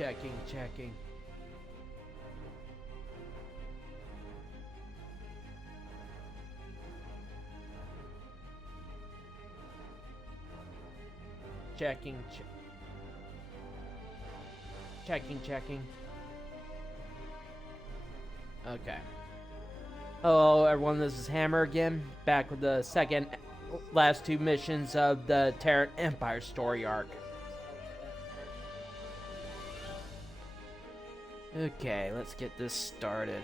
Checking, checking. Checking, checking. Okay. Hello everyone, this is Hammer again, back with the last two missions of the Terran Empire story arc. Okay, let's get this started.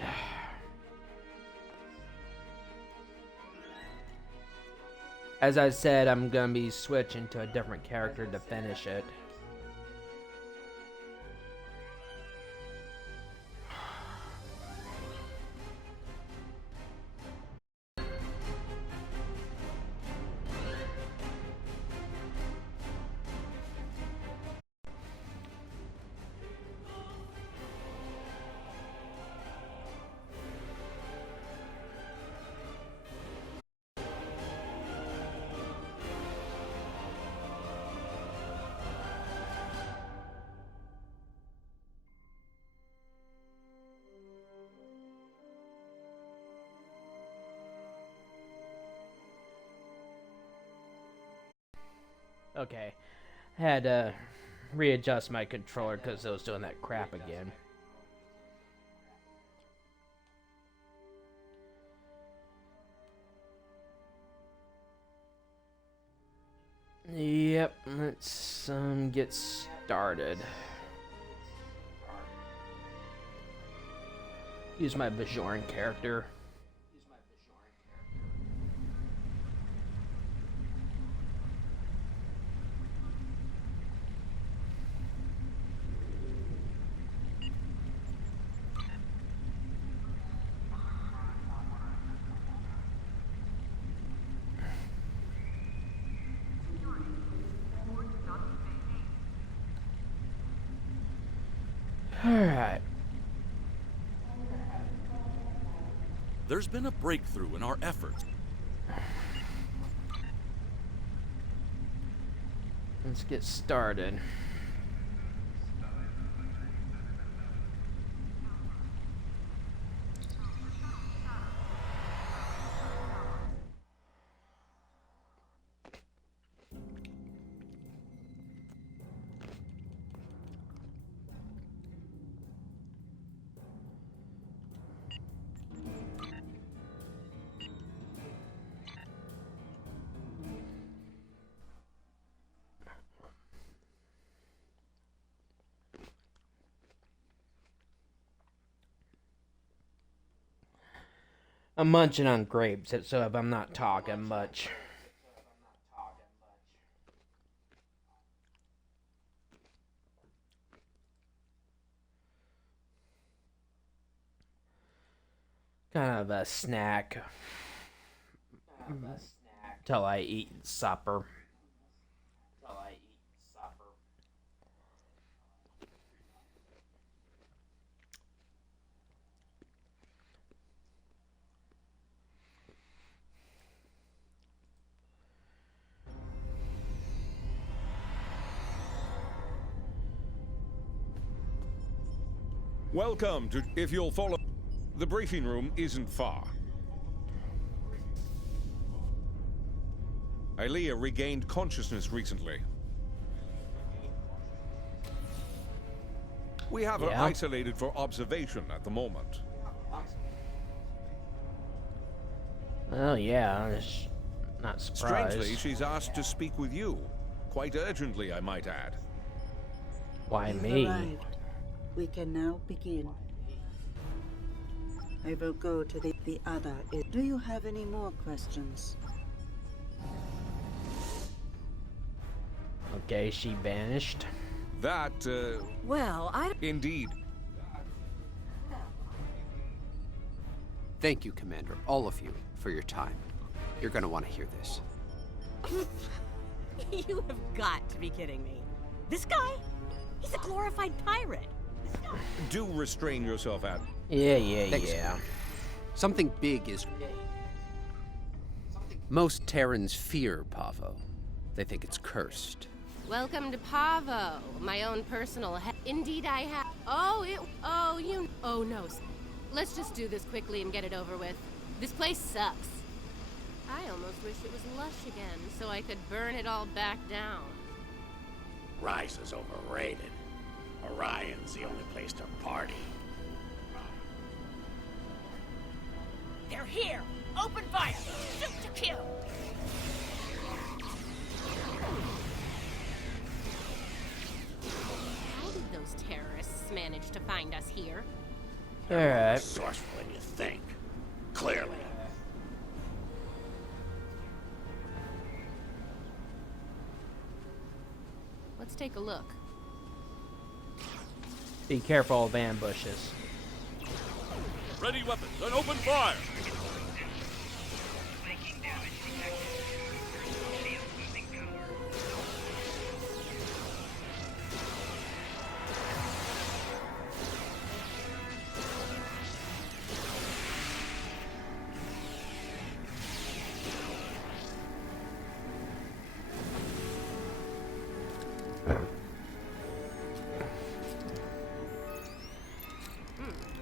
As I said, I'm gonna be switching to a different character to finish it. Okay, had to readjust my controller because it was doing that crap again. Yep, let's get started. Use my Bajoran character. Alright. There's been a breakthrough in our efforts. Let's get started. I'm munching on grapes, so if I'm not talking much. Kind of a snack. Till I eat supper. Welcome to, if you'll follow, the briefing room isn't far. Ilea regained consciousness recently. We have her isolated for observation at the moment. Well, yeah, I'm not surprised. Strangely, she's asked to speak with you. Quite urgently, I might add. Why You've me? arrived. We can now begin. I will go to the other. Do you have any more questions? Okay, she vanished. That, Well, indeed. Thank you, Commander, all of you, for your time. You're gonna want to hear this. You have got to be kidding me. This guy? He's a glorified pirate. Do restrain yourself, Ad. Yeah. Thanks, Commander. Something big is... Most Terrans fear Pavo. They think it's cursed. Welcome to Pavo, my own personal Indeed I have. Oh no. Let's just do this quickly and get it over with. This place sucks. I almost wish it was lush again, so I could burn it all back down. Rice is overrated. Orion's the only place to party. They're here! Open fire! Shoot to kill! How did those terrorists manage to find us here? They're more Alright. resourceful than you think. Clearly. Let's take a look. Be careful of ambushes. Ready weapons and open fire!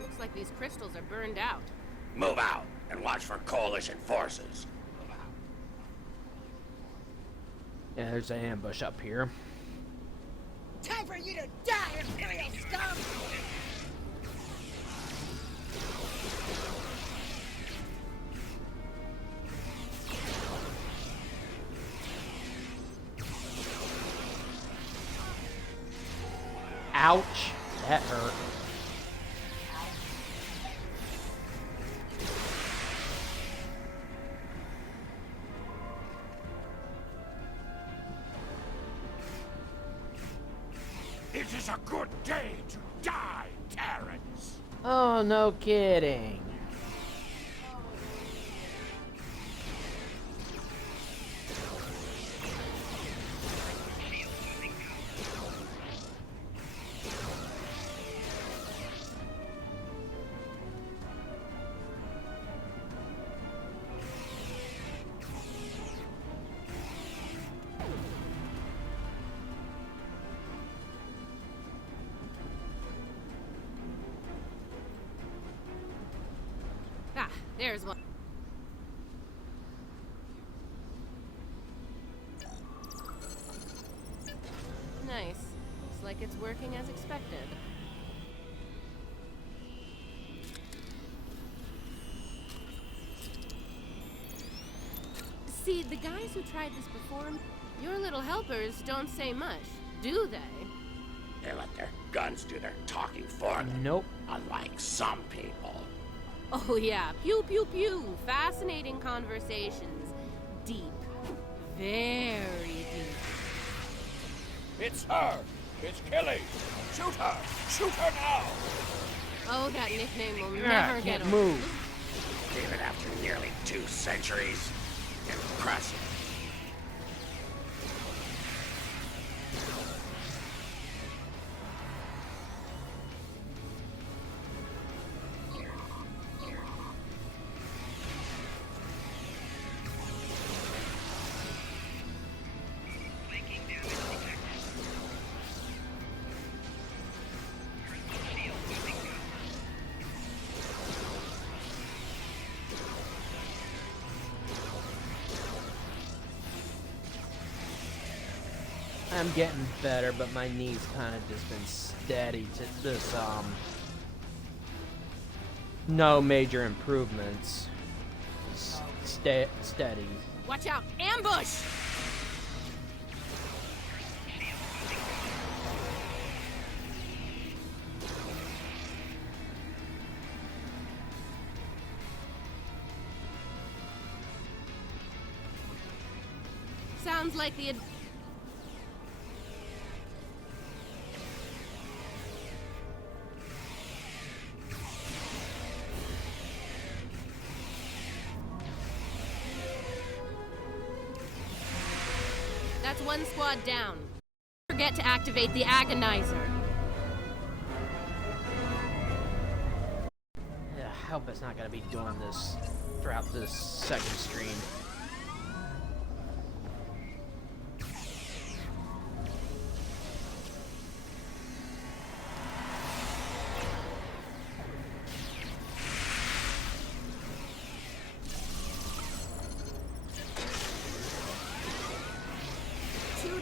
Looks like these crystals are burned out. Move out and watch for coalition forces. Yeah, there's an ambush up here. Time for you to die, Imperial scum! Ouch! That hurt. It is a good day to die, Terrans. Oh, no kidding. Ah, there's one. Nice. Looks like it's working as expected. See, the guys who tried this before, your little helpers don't say much, do they? They let their guns do their talking for them. Nope. Unlike some people. Oh yeah, pew pew pew. Fascinating conversations. Deep. Very deep. It's her! It's Killy! Shoot her! Shoot her now! Oh, that nickname will Ah, never get can't old. move. Even after nearly 2 centuries. Impressive. I'm getting better, but my knee's kind of just been steady to this, no major improvements. Steady. Watch out! Ambush! Sounds like the That's one squad down. Forget to activate the agonizer. Yeah, I hope it's not gonna be doing this throughout this second stream.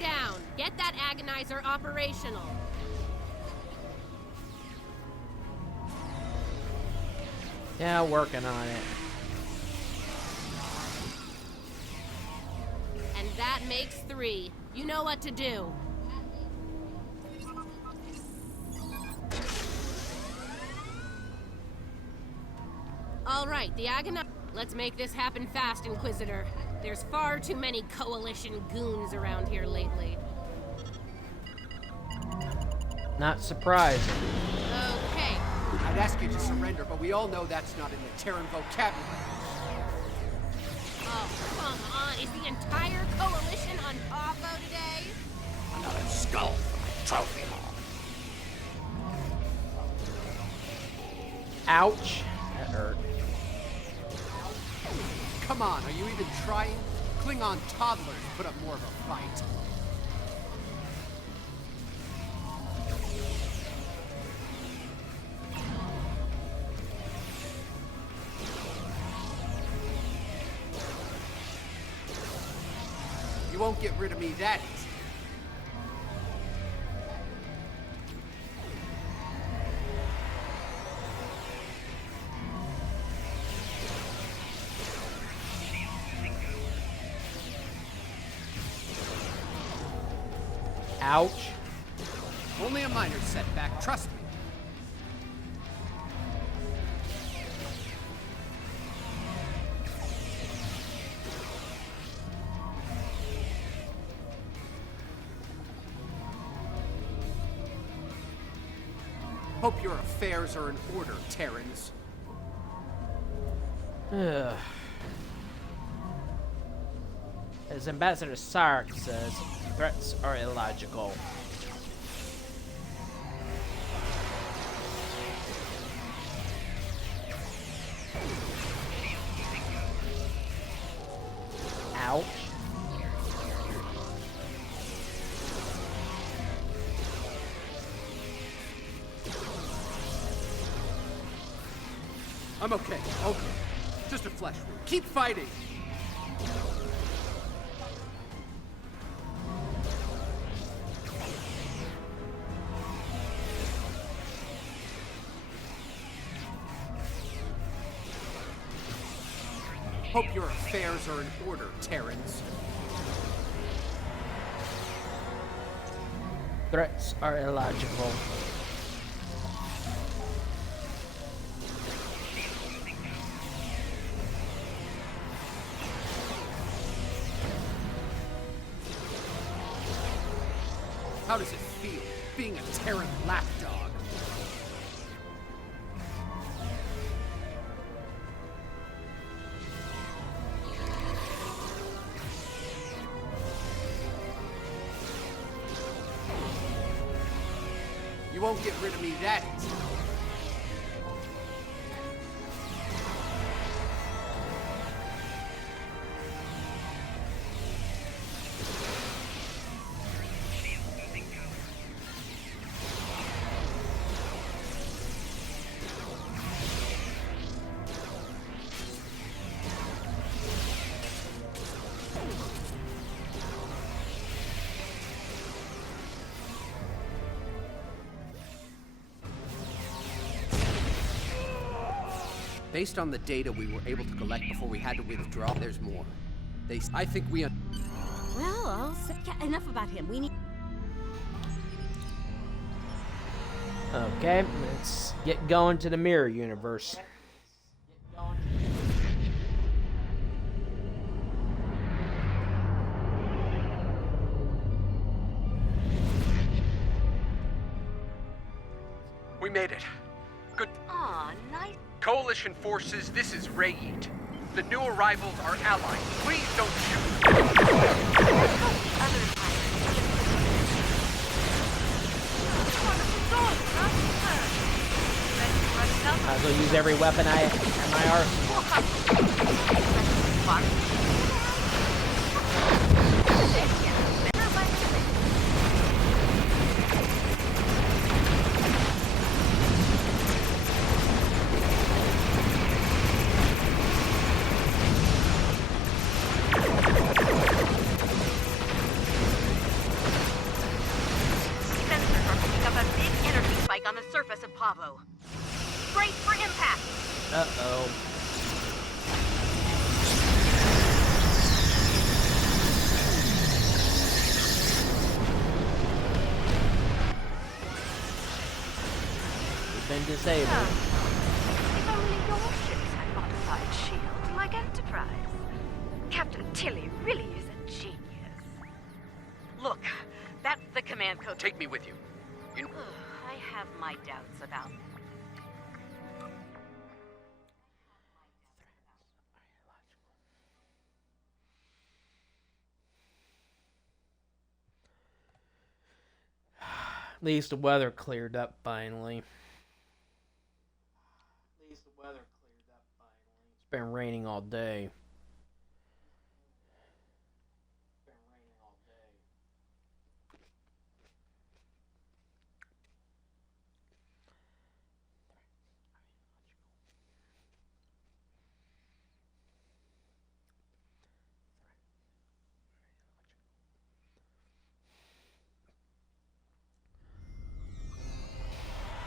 down. Get that agonizer operational. Yeah, working on it. And that makes 3. You know what to do. All right, the agonizer. Let's make this happen fast, Inquisitor. There's far too many Coalition goons around here lately. Not surprising. Okay. I'd ask you to surrender, but we all know that's not in the Terran vocabulary. Oh, come on. Is the entire Coalition on Pavo today? Another skull for my trophy hall. Ouch. That hurt. Come on, are you even trying? Klingon toddlers put up more of a fight. You won't get rid of me that easy. Ouch. Only a minor setback, trust me. Hope your affairs are in order, Terrans. Ugh. As Ambassador Sark says, threats are illogical. Ouch. I'm okay. Okay. Just a flesh wound. Keep fighting. Hope your affairs are in order, Terrans. Threats are illogical. How does it feel, being a Terran lapdog? You won't get rid of me that easy. Based on the data we were able to collect before we had to withdraw, there's more. I think we... Well, I'll say enough about him. We need... Okay, let's get going to the mirror universe. We made it. Good. Aw, nice. Coalition forces, this is Rayet. The new arrivals are allies. Please don't shoot. Might as well use every weapon I have in my arsenal. Bravo. Brace for impact. Uh-oh. We've been disabled. If only your ships had modified shields like Enterprise. Captain Tilly really is a genius. Look, that's the command code. Take me with you. I have my doubts about. At least the weather cleared up finally. It's been raining all day.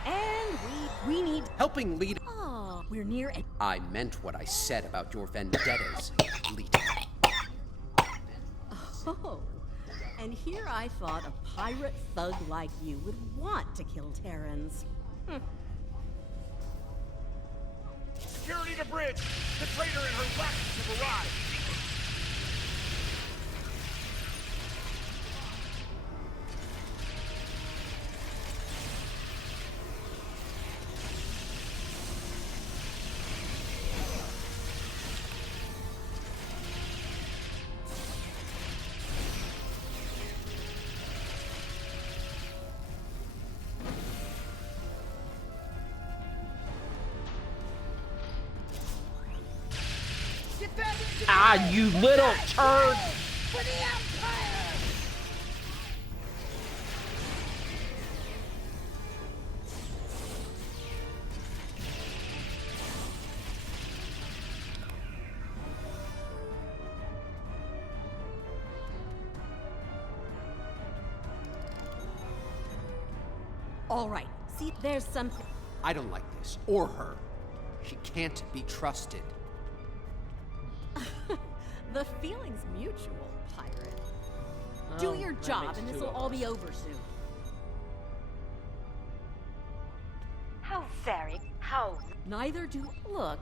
And we need. Helping lead. Oh, we're near a. I meant what I said about your vendettas, leader. Oh, and here I thought a pirate thug like you would want to kill Terrans. Security to bridge! The traitor and her lackeys have arrived! Ah, you little turd! All right, see, there's something. I don't like this, or her. She can't be trusted. The feeling's mutual, pirate. Do your that job, makes and this two will of all us. be over soon. How Neither do. Look,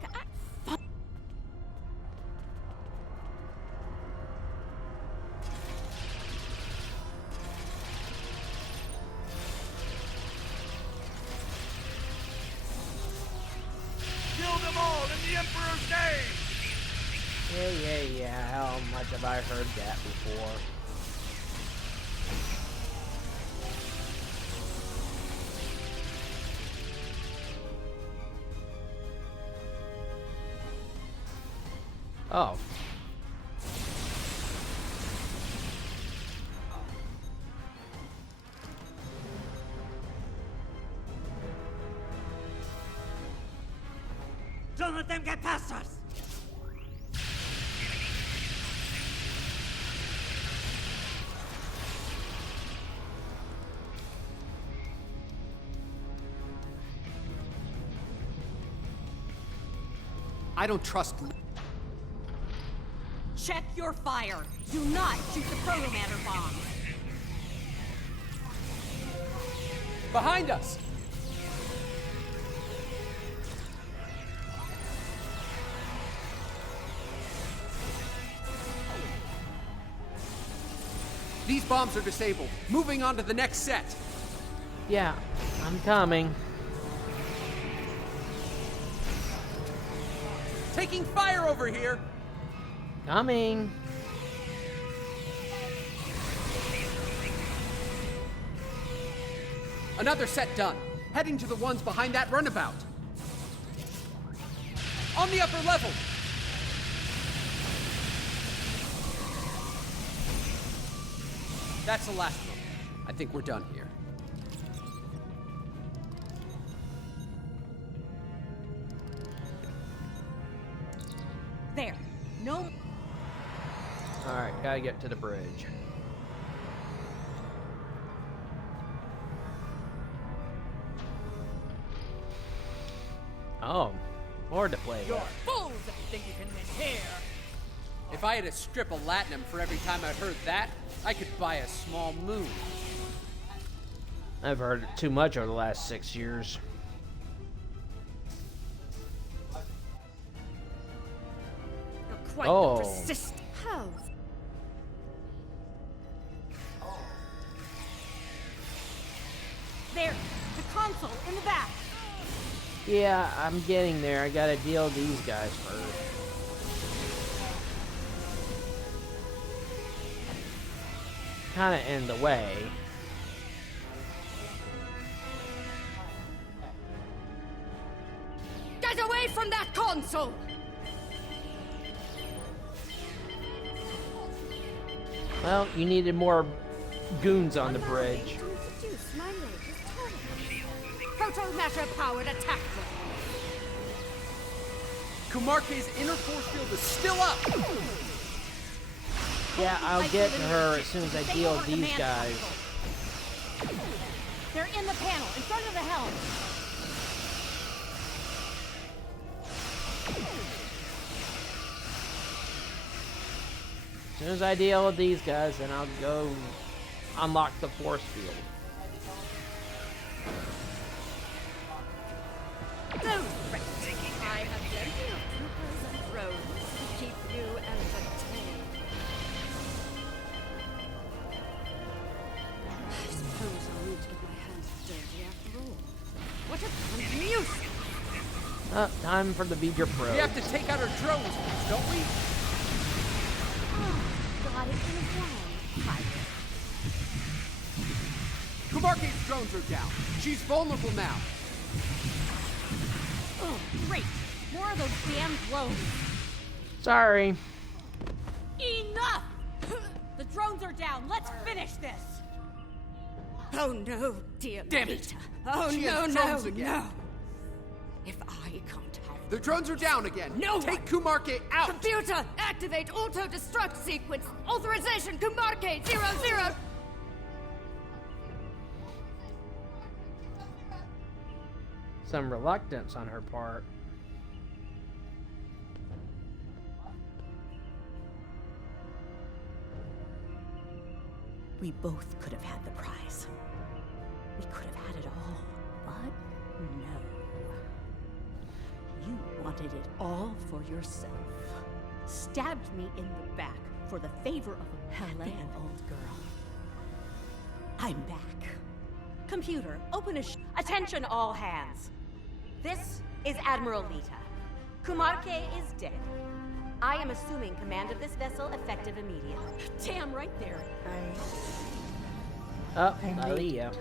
Kill them all in the Emperor's name! Yeah. How much have I heard that before? Oh. don't let them get past us. I don't trust. Check your fire. Do not shoot the proto-matter bombs. Behind us! These bombs are disabled. Moving on to the next set. Yeah, I'm coming. Taking fire over here! Coming. Another set done. Heading to the ones behind that runabout. On the upper level! That's the last one. I think we're done here. There. No. Alright, gotta get to the bridge. Oh, more to play You're with. fools if you think you can win here. If I had a strip of latinum for every time I heard that, I could buy a small moon. I've heard it too much over the last 6 years. You're quite Oh. persistent. How? There, the console in the back. Yeah, I'm getting there. I gotta deal with these guys first. Kinda in the way. Get away from that console! Well, you needed more goons on the bridge. My leg is torn. Proto-matter powered attack ray. Kumarke's inner force field is still up! Yeah, I'll get to her as soon as I deal with these guys. They're in the panel, in front of the helm. As soon as I deal with these guys, then I'll go unlock the force field. Those breathtaking. I have plenty of troopers and drones to keep you entertained. I suppose I'll need to get my hands dirty after all. What a fun music! Oh, time for the Beeger Pro. We have to take out her drones first, don't we? Got it in one, pirate. Kumarke's drones are down. She's vulnerable now. Oh, great! More of those damn drones. Sorry. Enough! The drones are down. Let's finish this. Oh no, dear Damn it. Lita. Oh She no, has no, drones again. no. If I can't have The drones are down again. No Take Kumarke out. computer, activate auto-destruct sequence. Authorization, Kumarke 00. Some reluctance on her part. We both could have had the prize. We could have had it all, but no. You wanted it all for yourself. Stabbed me in the back for the favor of a happy old girl. I'm back. Computer, open a Attention all hands. This is Admiral Lita. Kumarke is dead. I am assuming command of this vessel effective immediately. Damn right there. Oh, I'm late. Aaliyah.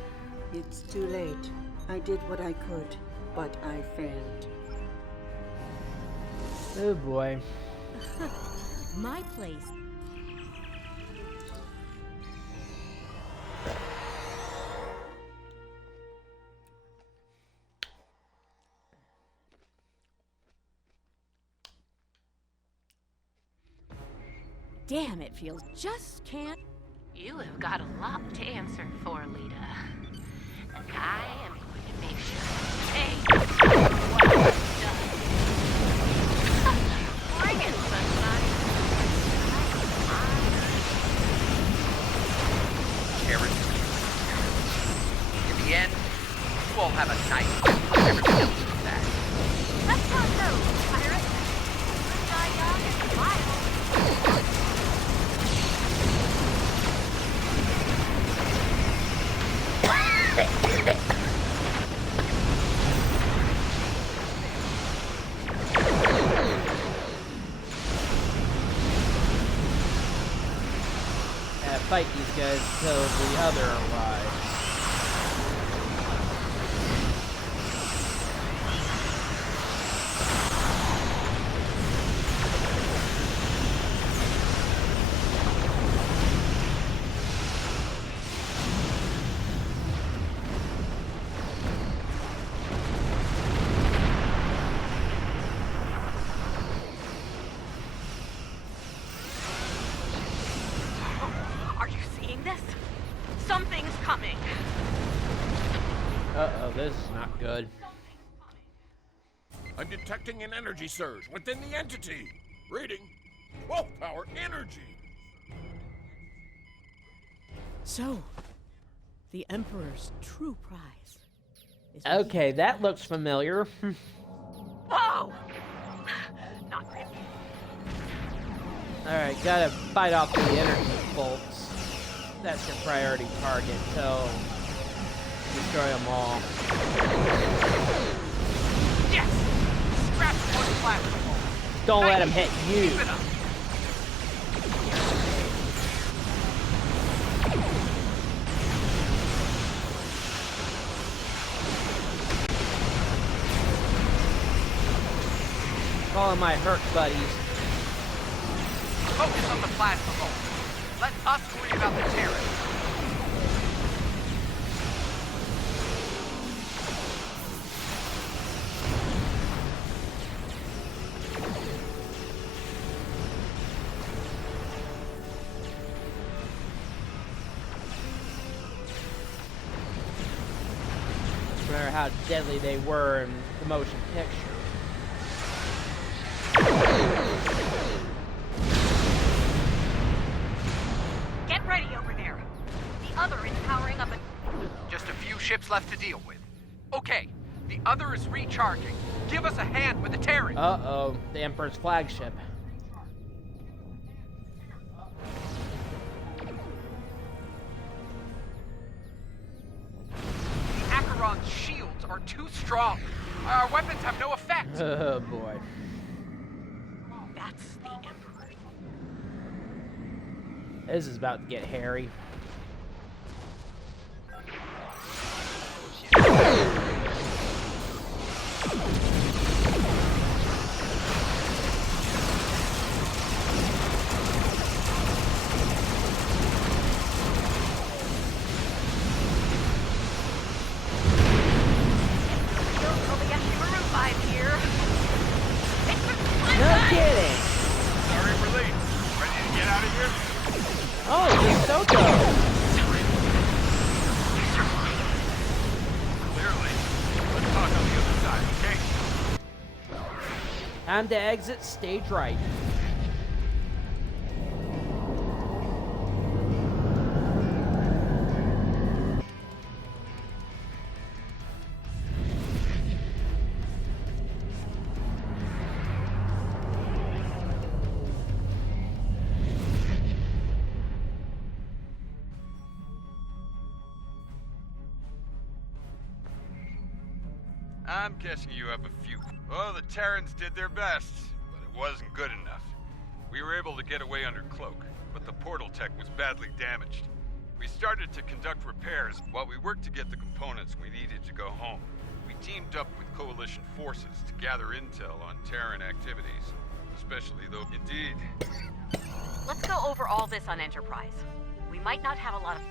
It's too late. I did what I could, but I failed. Oh boy. My place. Damn, it feels just can't. You have got a lot to answer for, Lita. And I am going to make sure you pay what I've done. Bring it, sunshine. Karen. In the end, you all have a night. Everything else is bad. That's not so, pirate. Good guy young and wild. Fight these guys till the other arrives. Are you seeing this? Something's coming. Uh-oh, this is not good. I'm detecting an energy surge within the entity. Reading. Wolf power energy. So, the Emperor's true prize is Okay, that looks familiar. Whoa! Not really. Alright, gotta fight off the energy bolts. That's your priority target, so destroy them all. Yes! Scrap one platform. Don't let him hit you. Keep it up. Calling my hurt buddies. Focus on the plasma vault. Let us worry about the Terran. Remember how deadly they were in the motion picture. Get ready over there. The other is powering up a... Just a few ships left to deal with. Okay, the other is recharging. Give us a hand with the Terran. Uh-oh, the Emperor's flagship. The Acheron's shields are too strong. Our weapons have no effect. Oh boy. That's the Emperor. This is about to get hairy. No kidding! Sorry, we're late. Ready to get out of here? Oh, it's Soko! Clearly. Let's talk on the other side, okay? Time to exit stage right. I'm guessing you have a few. Well, the Terrans did their best, but it wasn't good enough. We were able to get away under cloak, but the portal tech was badly damaged. We started to conduct repairs while we worked to get the components we needed to go home. We teamed up with Coalition forces to gather intel on Terran activities, especially though... Indeed. Let's go over all this on Enterprise. We might not have a lot of...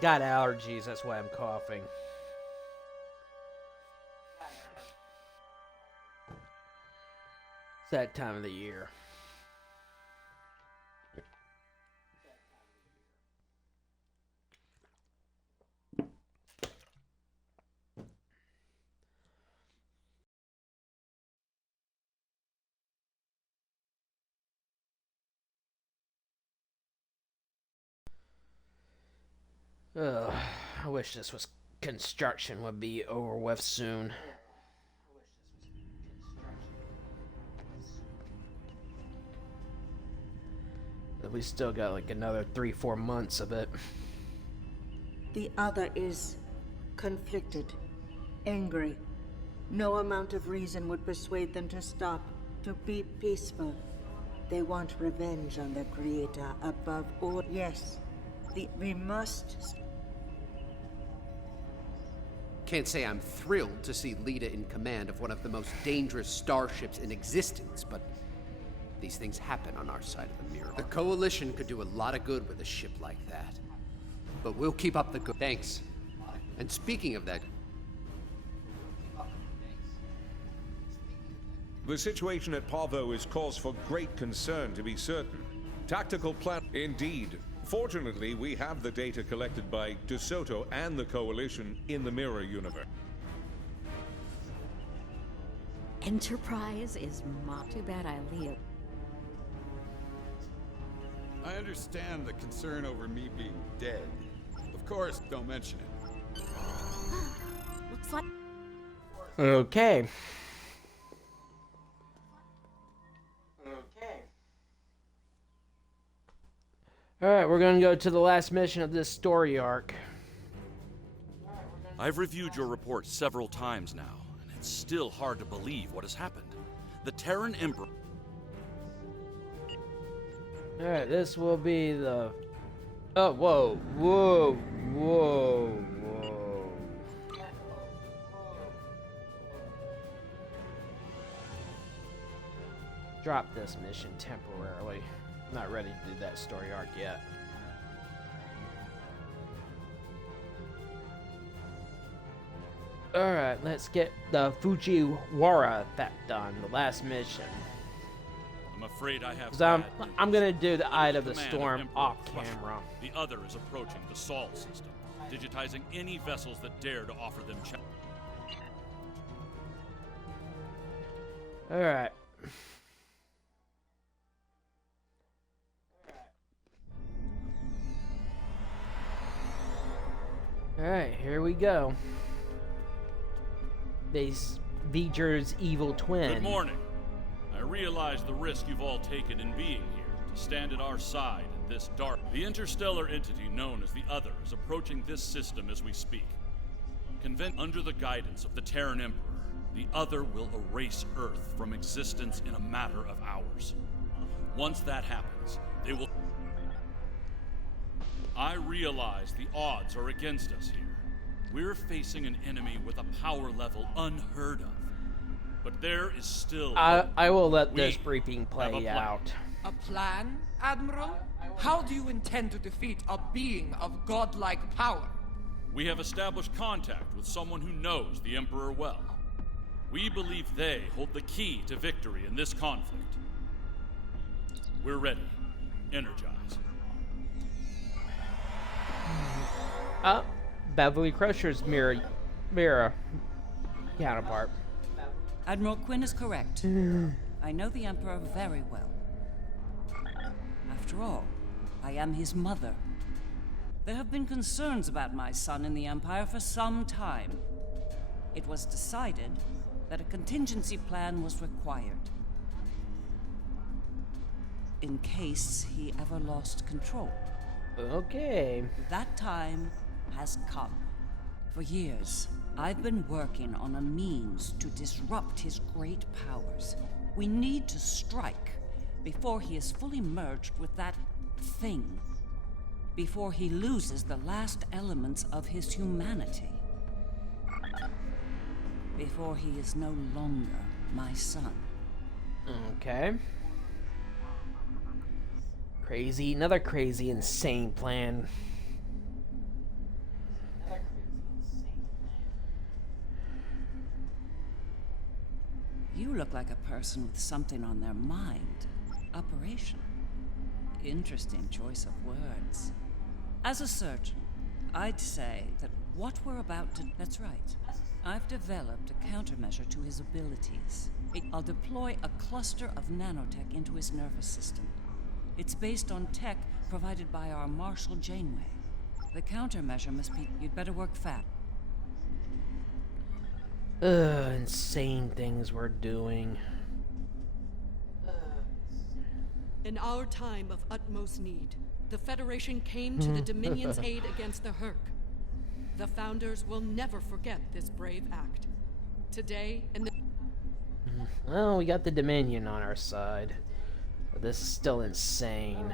Got allergies, that's why I'm coughing. It's that time of the year. Ugh, I wish this was construction would be over with soon. But we still got like another 3-4 months of it. The other is conflicted, angry. No amount of reason would persuade them to stop, to be peaceful. They want revenge on their creator above all. Yes, we must. Can't say I'm thrilled to see Lita in command of one of the most dangerous starships in existence, but these things happen on our side of the mirror. The Coalition could do a lot of good with a ship like that. But we'll keep up the good. Thanks. And speaking of that... The situation at Pavo is cause for great concern, to be certain. Tactical plan... Indeed. Fortunately, we have the data collected by DeSoto and the Coalition in the Mirror Universe. Enterprise is not too bad I leave. I understand the concern over me being dead. Of course, don't mention it. Looks like... Okay. Alright, we're gonna go to the last mission of this story arc. I've reviewed your report several times now, and it's still hard to believe what has happened. The Terran Emperor... Alright, this will be the... Oh, whoa, whoa, whoa, whoa. Drop this mission temporarily. I'm not ready to do that story arc yet. Alright, let's get the Fujiwara effect done, the last mission. I'm afraid I have... I'm gonna do the Eye of the Command Storm Emperor off Crusher. camera. The other is approaching the Sol system, digitizing any vessels that dare to offer them challenge. Alright. Alright, here we go. Base V'ger's evil twin. Good morning. I realize the risk you've all taken in being here to stand at our side in this dark. The interstellar entity known as the Other is approaching this system as we speak. Under the guidance of the Terran Emperor, the Other will erase Earth from existence in a matter of hours. Once that happens, they will... I realize the odds are against us here. We're facing an enemy with a power level unheard of. But there is still... I will let this briefing play out. A plan, Admiral? How do you intend to defeat a being of godlike power? We have established contact with someone who knows the Emperor well. We believe they hold the key to victory in this conflict. We're ready. Energize. Beverly Crusher's mirror counterpart. Admiral Quinn is correct. I know the Emperor very well. After all, I am his mother. There have been concerns about my son in the Empire for some time. It was decided that a contingency plan was required. In case he ever lost control. Okay. That time has come. For years, I've been working on a means to disrupt his great powers. We need to strike before he is fully merged with that thing. Before he loses the last elements of his humanity. Before he is no longer my son. Okay. Crazy, another crazy, insane plan. You look like a person with something on their mind. Operation. Interesting choice of words. As a surgeon, I'd say that what we're about to... That's right. I've developed a countermeasure to his abilities. I'll deploy a cluster of nanotech into his nervous system. It's based on tech provided by our Marshal Janeway. The countermeasure must be... You'd better work fast. Insane things we're doing. In our time of utmost need, the Federation came to the Dominion's aid against the Herc. The Founders will never forget this brave act. Today, in the... Well, we got the Dominion on our side. But this is still insane.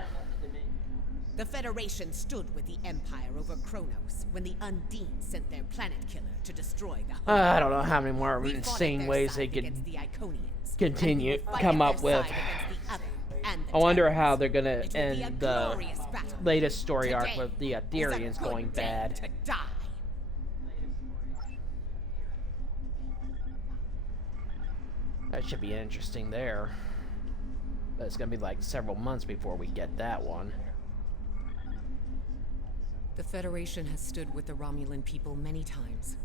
The Federation stood with the Empire over Kronos when the Undine sent their planet killer to destroy the whole I don't know how many more insane ways they could continue come up with. I wonder how they're gonna end the latest story arc with the Aetherians going bad. That should be interesting there. But it's gonna be like several months before we get that one. The Federation has stood with the Romulan people many times.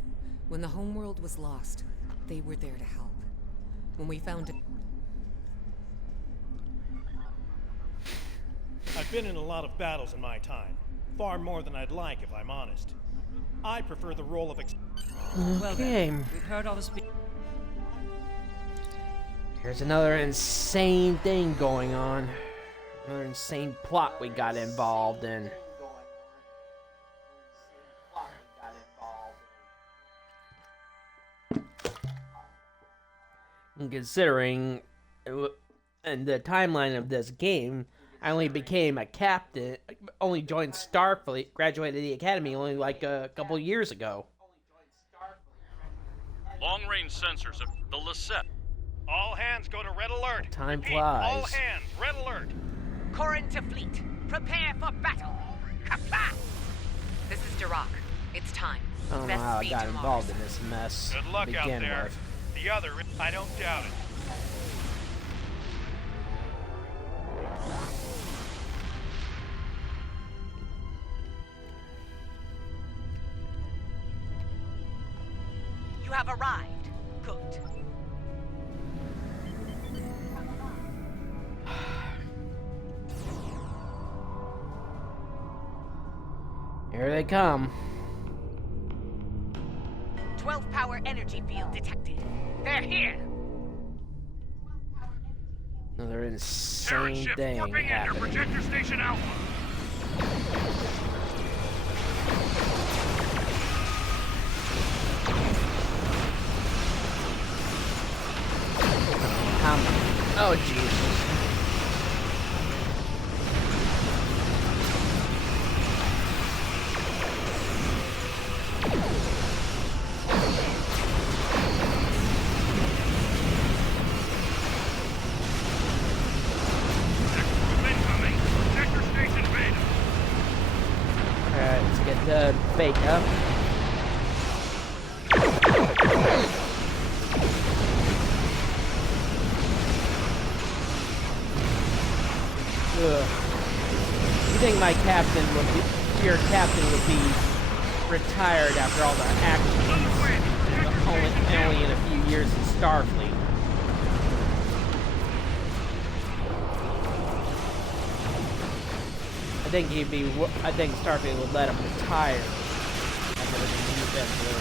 When the homeworld was lost, they were there to help. When we found it... I've been in a lot of battles in my time. Far more than I'd like, if I'm honest. I prefer the role of Well then, we've heard all the Here's another insane thing going on. Another insane plot we got involved in. And considering in the timeline of this game, I only became a captain, only joined Starfleet, graduated the academy only like a couple years ago. Long-range sensors of the Lisette. All hands go to red alert. Time Repeat, flies. all hands, red alert. Corin to fleet. Prepare for battle. Kapla! This is Dirac. It's time. I don't know Best how I speed got to involved Mars. in this mess Good luck to out begin there. with. The other, I don't doubt it. You have arrived. Good. Here they come. 12 power energy field detected. They're here. Another insane thing happening. Projector station Alpha. Oh, Jesus. Alright, let's get the bait up. Ugh. You think my captain would be, your captain would be retired after all the action only in a few years in Starfleet? I think Starfleet would let him retire after everything he's been through.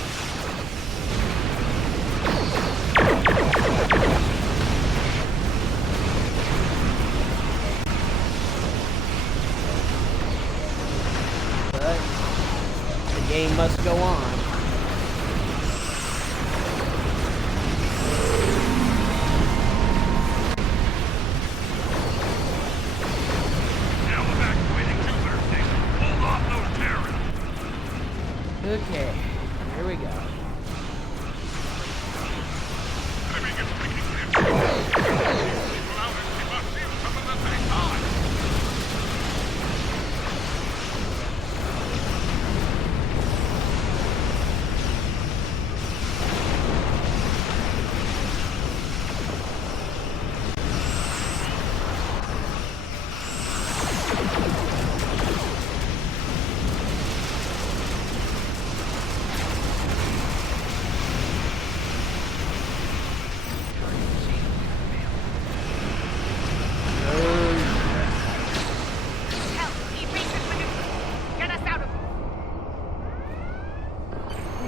But the game must go on. Okay, here we go.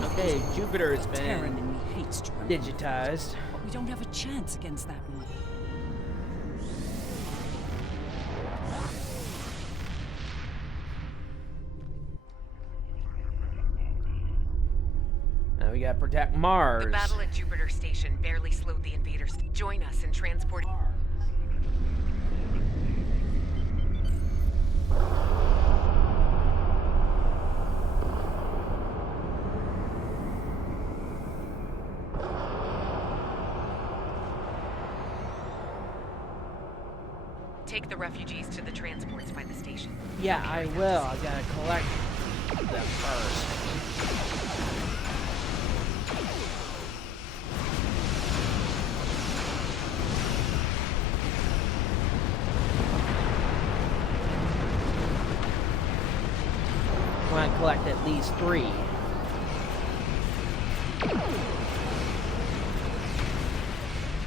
Okay, Jupiter's been digitized. But we don't have a chance against that one. Now we gotta protect Mars. The battle at Jupiter Station barely slowed the invaders. Join us in transporting... Take the refugees to the transports by the station. Yeah, I will. I gotta collect them first. want to collect at least 3.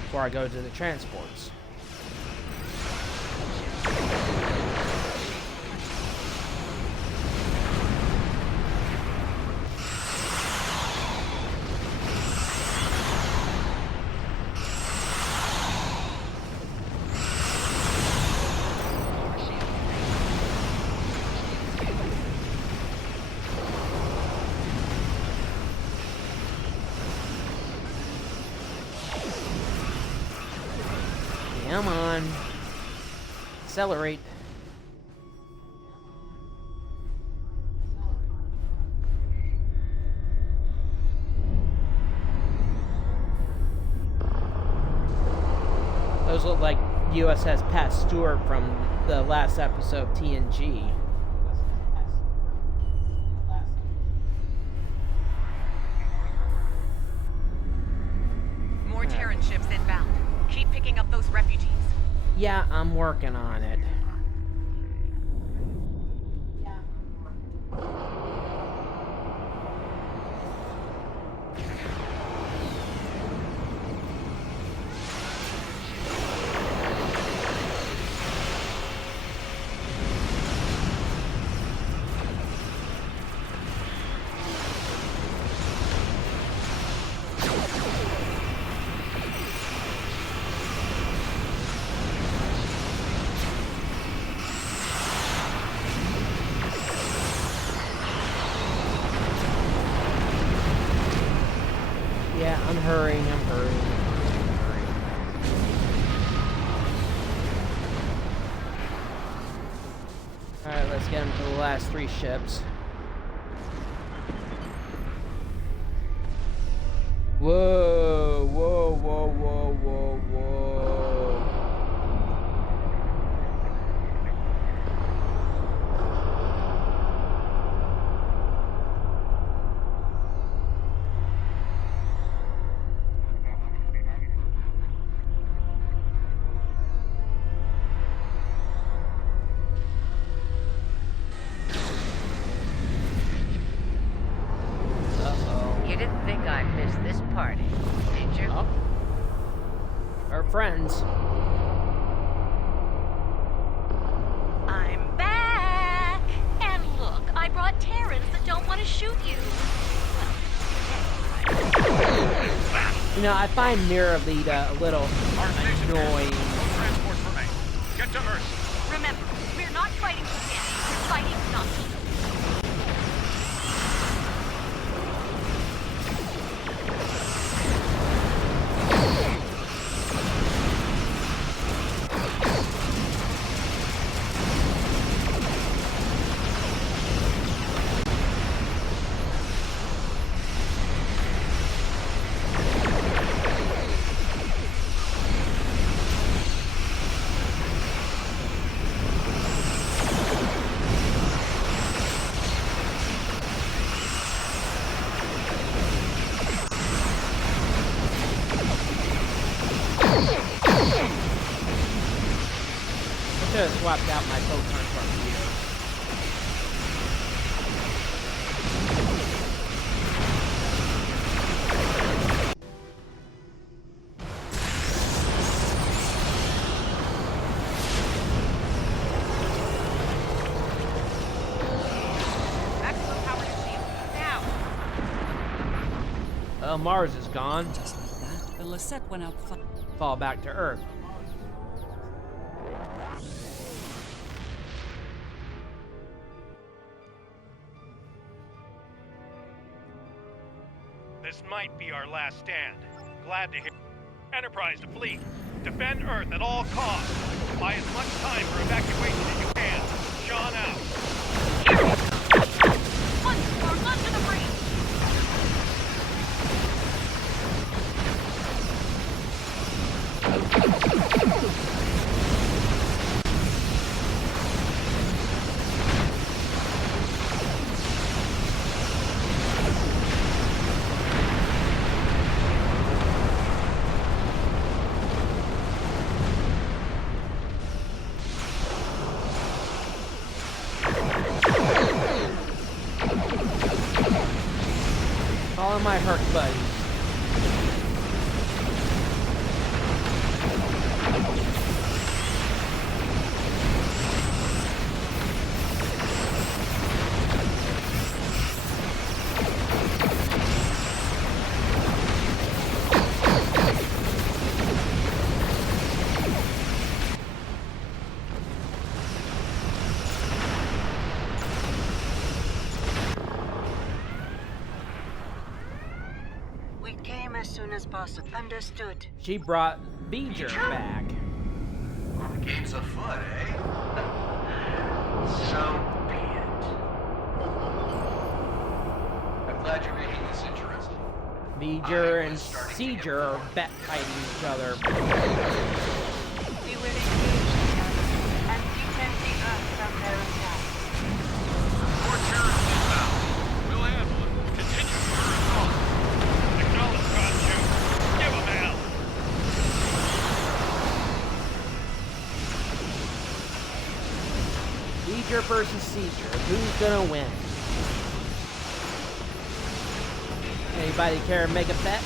Before I go to the transports. Come on. Accelerate. Those look like USS Pat Stewart from the last episode of TNG. More Terran ships inbound. Keep picking up those refugees. Yeah, I'm working on it. Yeah, I'm hurrying. Alright, let's get them to the last 3 ships. Whoa, whoa, whoa, whoa, whoa, whoa. You didn't think I missed this party, did you? Oh. Our friends. I'm back! And look, I brought Terrans that don't want to shoot you. You know, I find Mirror Lita a little annoying. Transport for me. Get to Earth. Remember, we're not fighting to win. We're fighting not to lose. I should have swapped out my photon torpedo. Maximum power to shield. Now. Mars is gone. Just like that, the Lisette went out. Fall back to Earth. This might be our last stand. Glad to hear. Enterprise to fleet. Defend Earth at all costs. Buy as much time for evacuation as you can. Sean out. Run to the breach! All of my Herc buddies. As soon as possible. Understood. She brought Beeger back. The game's afoot, eh? So be it. I'm glad you're making this interesting. Beeger and Seeger are bet fighting each other. We will engage each other and defend the Earth from their attacks. More terrorists inbound. We'll handle it. Continue for your assault. Acknowledge, Conchu. Give him hell. Beeger versus Seeger. Who's gonna win? Anybody care to make a bet?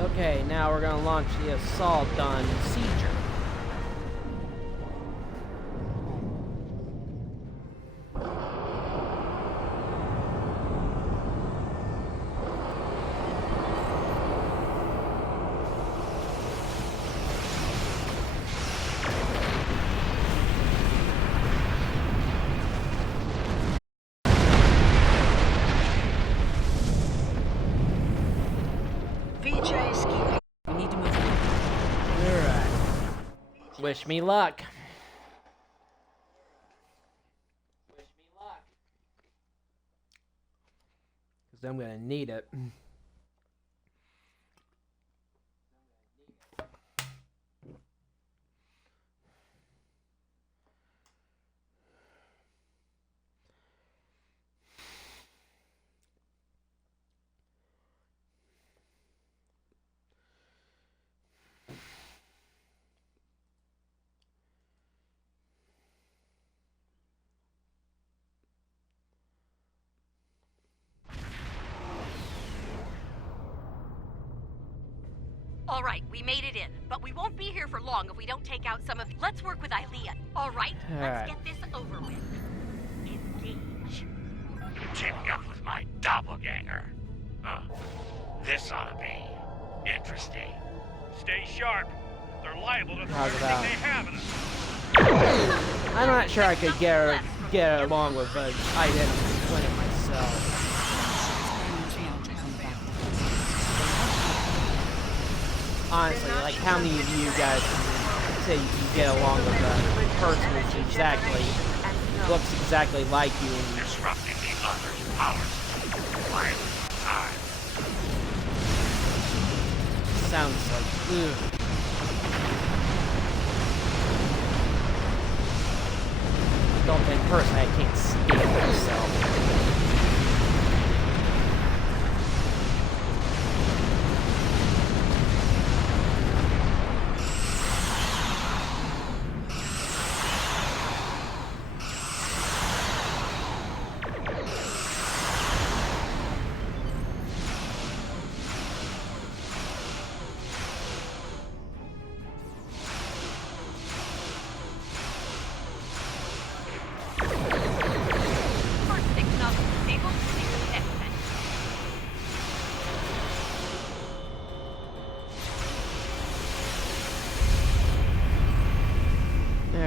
Okay, now we're gonna launch the assault on Seeger. Wish me luck. Wish me luck. Because I'm going to need it. All right, we made it in, but we won't be here for long if we don't take out some of... Let's work with Ilea. All right, let's get this over with. Engage. Teaming up with my doppelganger. This ought to be interesting. Stay sharp. They're liable to throw How's everything that? they have at us. I'm not sure I could get along with identity twin myself. Honestly, like how many of you guys can say you can get along with a person who's exactly looks exactly like you and disrupting the other's powers. sounds like ugh. Don't think personally I can't stand myself.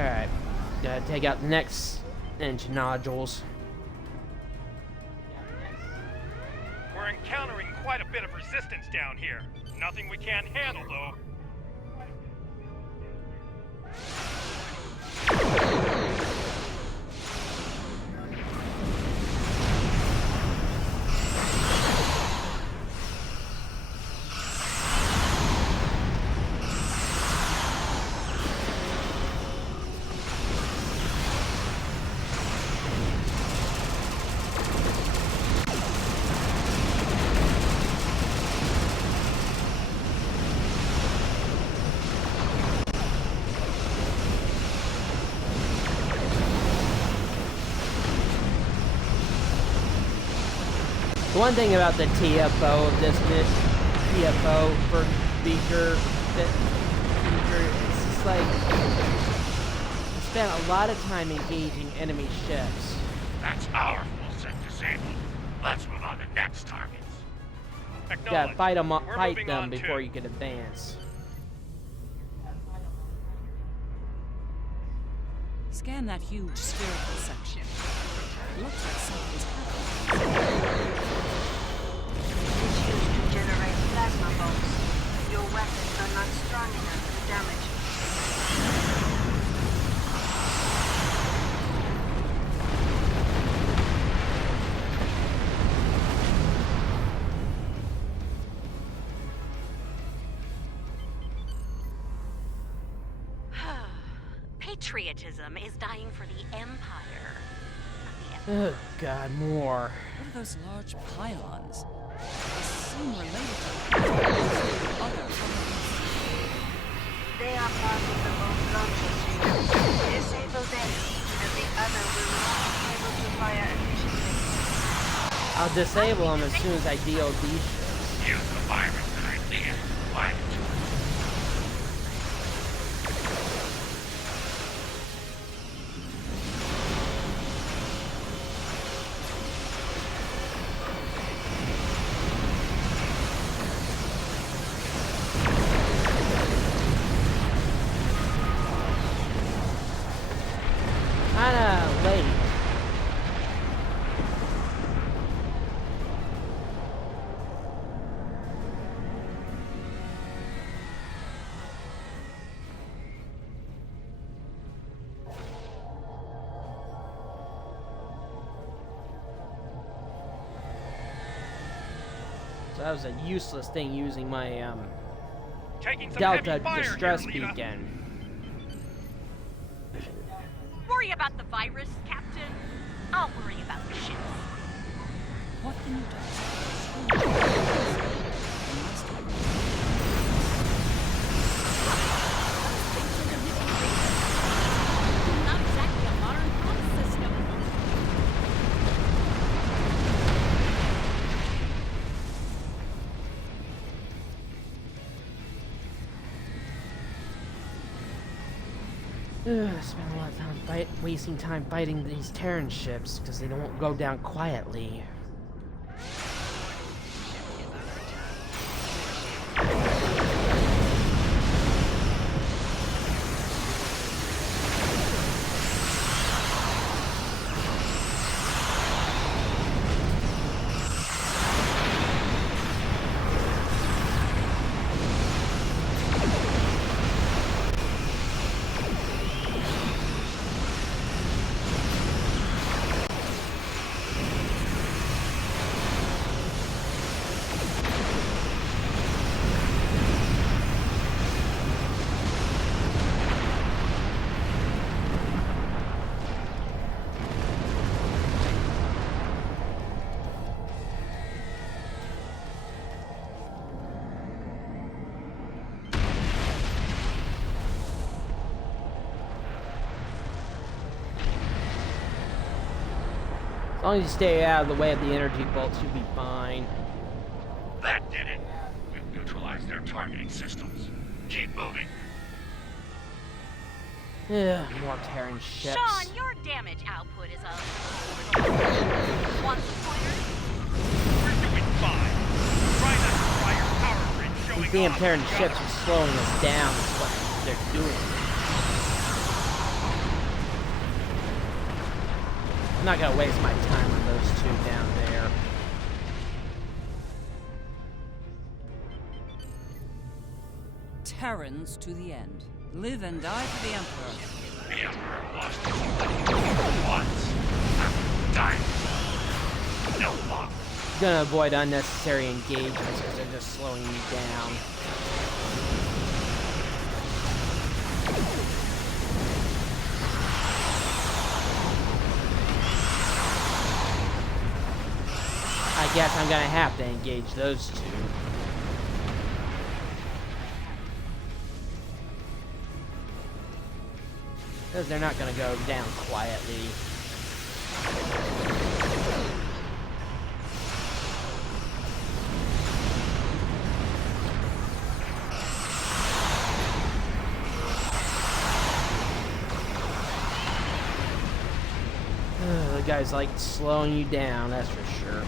Alright. Gotta take out the next engine nodules. We're encountering quite a bit of resistance down here. Nothing we can't handle, though. The one thing about the TFO of this TFO for feature, it's just like you spent a lot of time engaging enemy ships. That's our full set disabled. Let's move on to next targets. You gotta fight them before you can advance. Scan that huge spherical section. Looks like something's happening. It's used to generate plasma bolts. Your weapons are not strong enough to damage it. Patriotism is dying for the Empire. Oh God, more. What are those large pylons? They seem related to other companies. They are part of the boat launcher series. Disable them, and the other will not be able to fire efficiently. I'll disable them as soon as I deal these ships. Use the virus that I did. Why did you? Kinda late. So that was a useless thing using my Delta distress beacon. Worry about the virus, Captain. I'll worry about the ships. What can you do? Not exactly a modern pump system. Spend a lot of time wasting time fighting these Terran ships because they don't go down quietly. As long as you stay out of the way of the energy bolts, you'll be fine. That did it. We've neutralized their targeting systems. Keep moving. Yeah, more Terran ships. Sean, your damage output is a... Want some pointers? We're doing fine. Try not to fry your power grid showing These damn off. Terran ships are slowing us down is what they're doing. I'm not gonna waste my time on those two down there. Terrans to the end. Live and die for the Emperor. The Emperor lost his once. Died. No longer. Gonna avoid unnecessary engagements because they're just slowing me down. I guess I'm gonna have to engage those two. Because they're not gonna go down quietly. The guy's like slowing you down, that's for sure.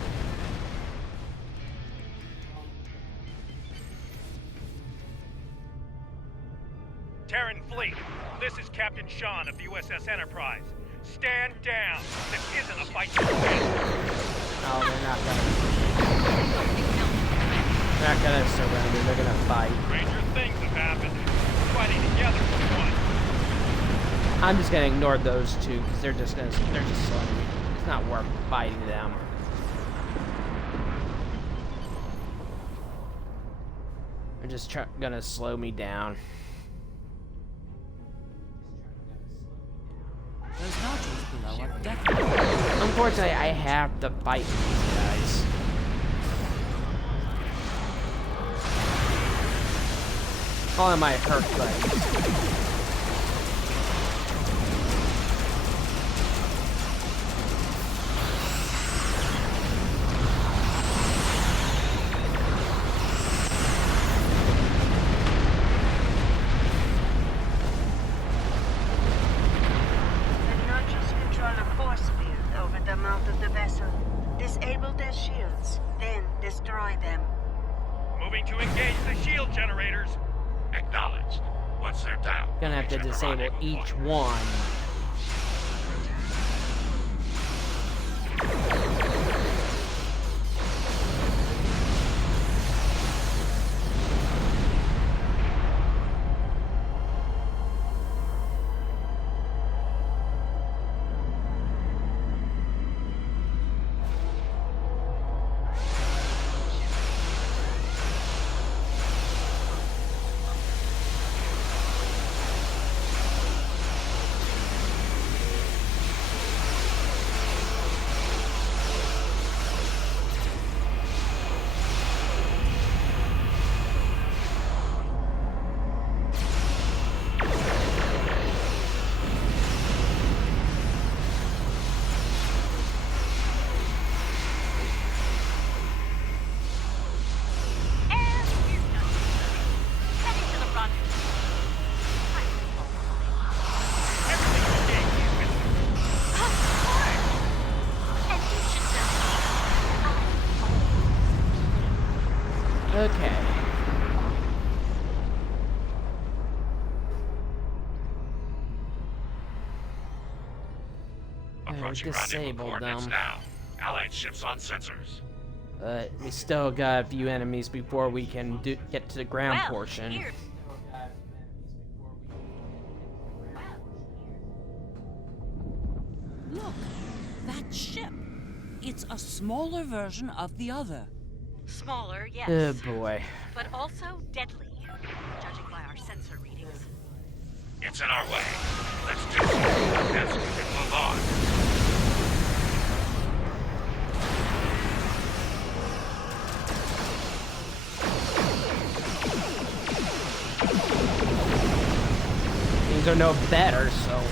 Terran fleet, this is Captain Sean of the USS Enterprise. Stand down. This isn't a fight to win. Oh, they're not gonna surrender. They're gonna fight. Stranger things have happened. Fighting together for one. I'm just gonna ignore those two because they're just slowing me. It's not worth fighting them. They're just gonna slow me down. Those nodules below are definitely... Unfortunately, I have to fight these guys. All of my hurt legs. Gonna have to disable each one. Okay. Approaching disabled coordinates them. now. Allied ships on sensors. We still got a few enemies before we can get to the ground portion. Look, that ship. It's a smaller version of the other. Smaller, yes. Oh boy. But also deadly, judging by our sensor readings. It's in our way. Let's do something as we can move on. Things are no better, so...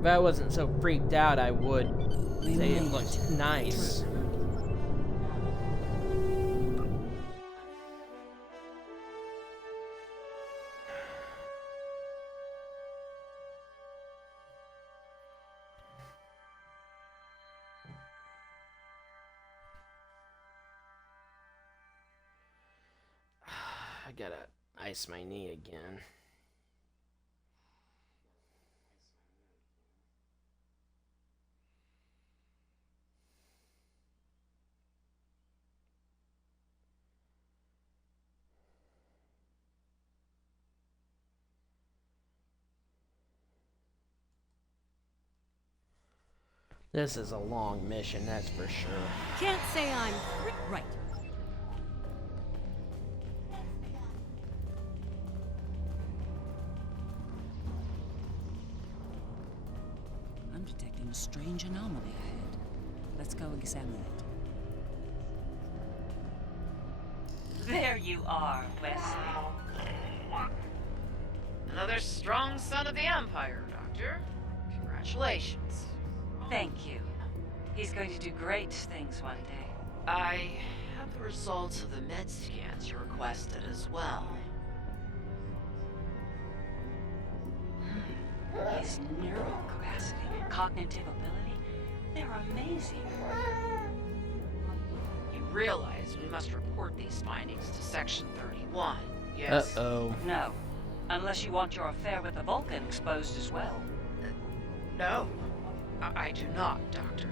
If I wasn't so freaked out, I would say it looked nice. I gotta ice my knee again. This is a long mission, that's for sure. Can't say I'm right. I'm detecting a strange anomaly ahead. Let's go examine it. There you are, Wesley. Another strong son of the Empire, Doctor. Congratulations. Thank you. He's going to do great things one day. I have the results of the med scans you requested as well. His neural capacity, cognitive ability, they're amazing. You realize we must report these findings to Section 31, yes? Uh-oh. No. Unless you want your affair with the Vulcan exposed as well. No. I do not, Doctor.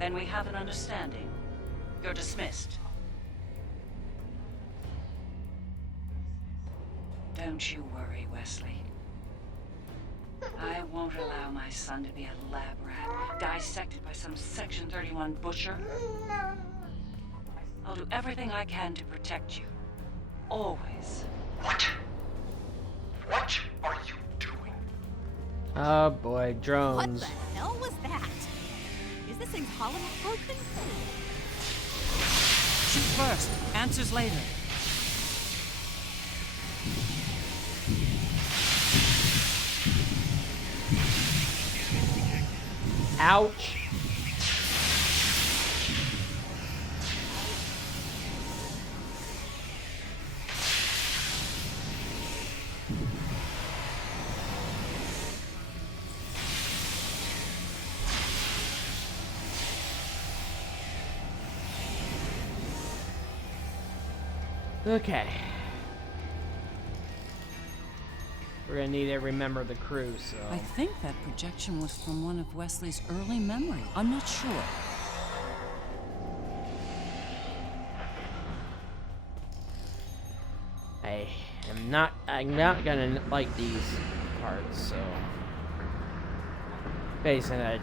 Then we have an understanding. You're dismissed. Don't you worry, Wesley. I won't allow my son to be a lab rat, dissected by some Section 31 butcher. I'll do everything I can to protect you. Always. What? What are you doing? Oh boy, drones. What the hell was that? Is this thing's hollow broken? Shoot first, answers later. Ouch. Okay. We're gonna need to remember the crew, so... I think that projection was from one of Wesley's early memories. I'm not sure. I'm not gonna like these parts, so... Facing a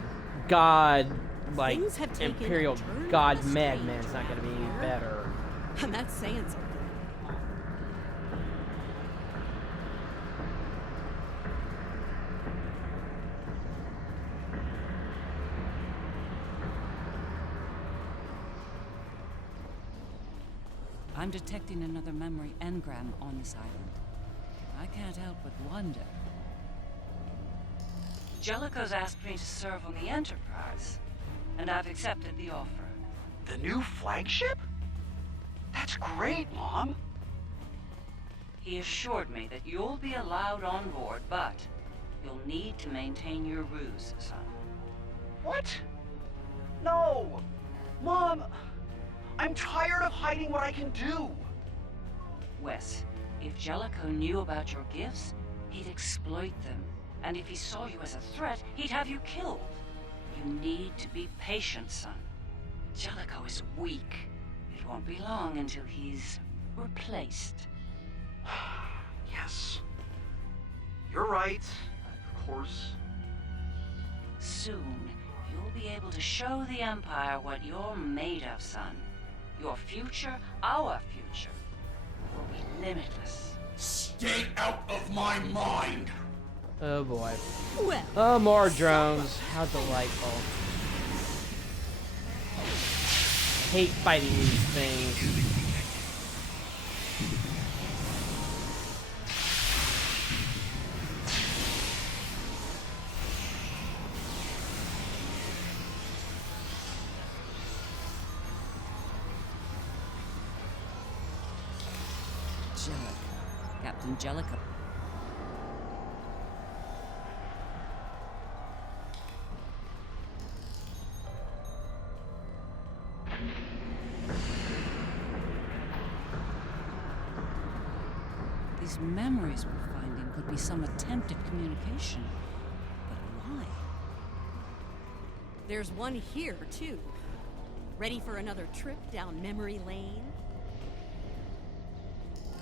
god, like, Imperial god madman's not gonna be any better. And that's saying something. I'm detecting another memory engram on this island. I can't help but wonder. Jellicoe's asked me to serve on the Enterprise, and I've accepted the offer. The new flagship? That's great, Mom. He assured me that you'll be allowed on board, but you'll need to maintain your ruse, son. What? No! Mom, I'm tired of hiding what I can do. Wes, if Jellicoe knew about your gifts, he'd exploit them. And if he saw you as a threat, he'd have you killed. You need to be patient, son. Jellicoe is weak. It won't be long until he's replaced. Yes. You're right, of course. Soon, you'll be able to show the Empire what you're made of, son. Your future, our future, will be limitless. Stay out of my mind! Oh boy. Well, oh, more drones. How delightful. Hate fighting these things. Jellic. Captain Jellic. These memories we're finding could be some attempt at communication. But why? There's one here, too. Ready for another trip down memory lane?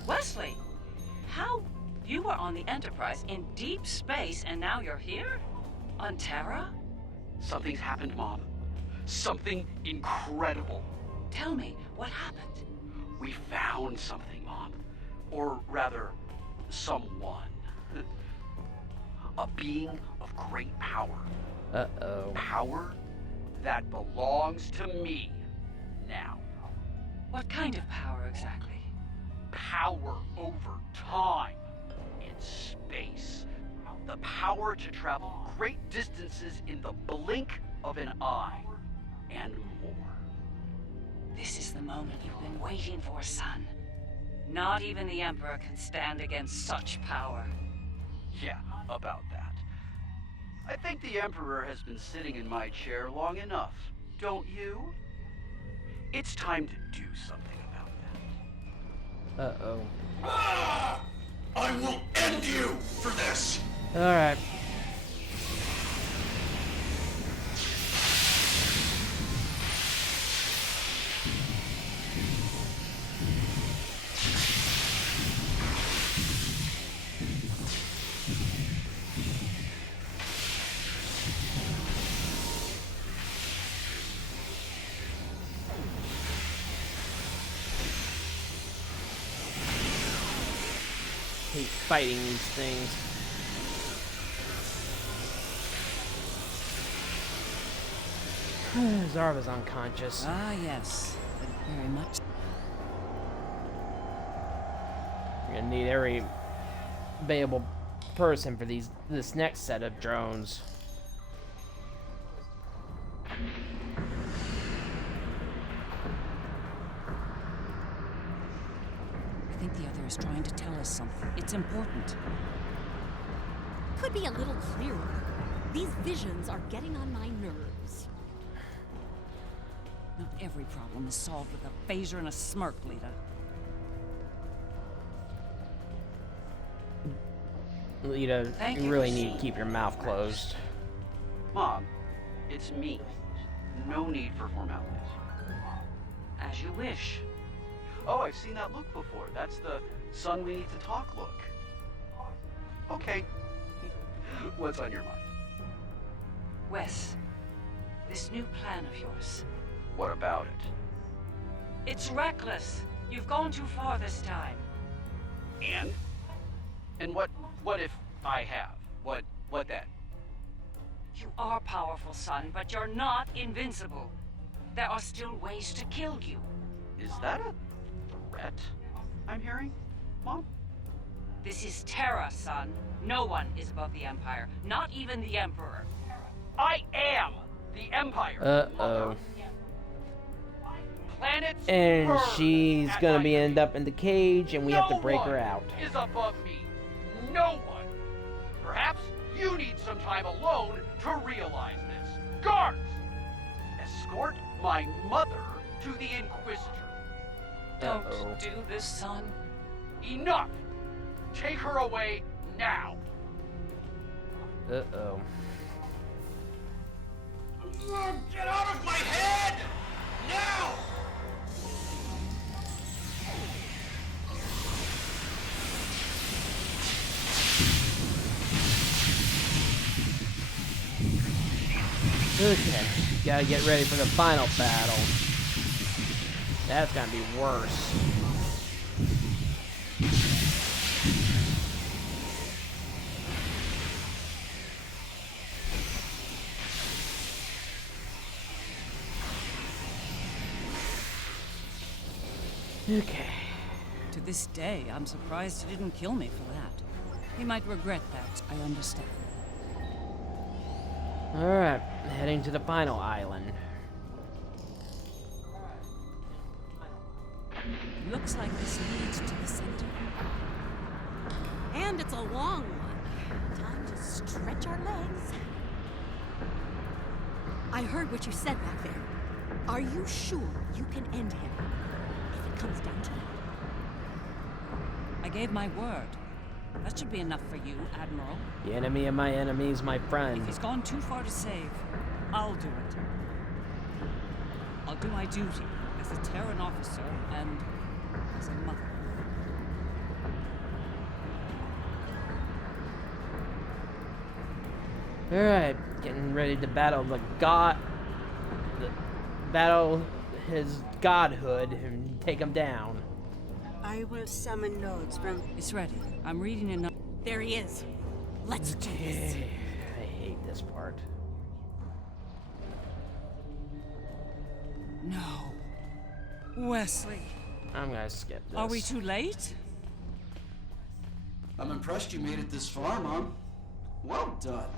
Wesley, how? You were on the Enterprise in deep space and now you're here? On Terra? Something's happened, Mom. Something incredible. Tell me, what happened? We found something, Mom. Or rather, someone. A being of great power. Uh-oh. Power that belongs to me now. What kind of power exactly? Power over time in space. The power to travel great distances in the blink of an eye. And more. This is the moment you've been waiting for, son. Not even the Emperor can stand against such power. Yeah, about that. I think the Emperor has been sitting in my chair long enough, don't you? It's time to do something about that. Uh-oh. Ah! I will end you for this! Alright. Hate fighting these things. Zarva's unconscious. Ah, yes. Very much. We're gonna need every available person for this next set of drones. I think the other is trying to tell us something. It's important. Could be a little clearer. These visions are getting on my nerves. Not every problem is solved with a phaser and a smirk, Lita. Lita, Thank you you really for need seeing to keep your mouth closed. Mom, it's me. No need for formalities. As you wish. Oh, I've seen that look before. That's the son we need to talk look. Okay. What's on your mind? Wes, this new plan of yours. What about it? It's reckless. You've gone too far this time. And? And what if I have? What then? You are powerful, son, but you're not invincible. There are still ways to kill you. Is that a threat I'm hearing, Mom? This is Terra, son. No one is above the Empire, not even the Emperor. I am the Empire. Uh-oh. Planets And burn she's at gonna my be end up in the cage, and we have to break her out. Is above me. No one. Perhaps you need some time alone to realize this. Guards! Escort my mother to the Inquisitor. Don't do this, son. Enough! Take her away now. Uh-oh. Get out of my head! Now! Okay, gotta get ready for the final battle. That's gonna be worse. Okay. To this day, I'm surprised he didn't kill me for that. He might regret that. I understand. Alright, heading to the final island. Looks like this leads to the center. And it's a long one. Time to stretch our legs. I heard what you said back there. Are you sure you can end him if it comes down to it? I gave my word. That should be enough for you, Admiral. The enemy of my enemy is my friend. If he's gone too far to save, I'll do it. I'll do my duty as a Terran officer and as a mother. Alright, getting ready to battle battle his godhood and take him down. I will summon nodes from... It's ready. I'm reading a note. There he is. Let's do this. I hate this part. No. Wesley. I'm gonna skip this. Are we too late? I'm impressed you made it this far, Mom. Well done.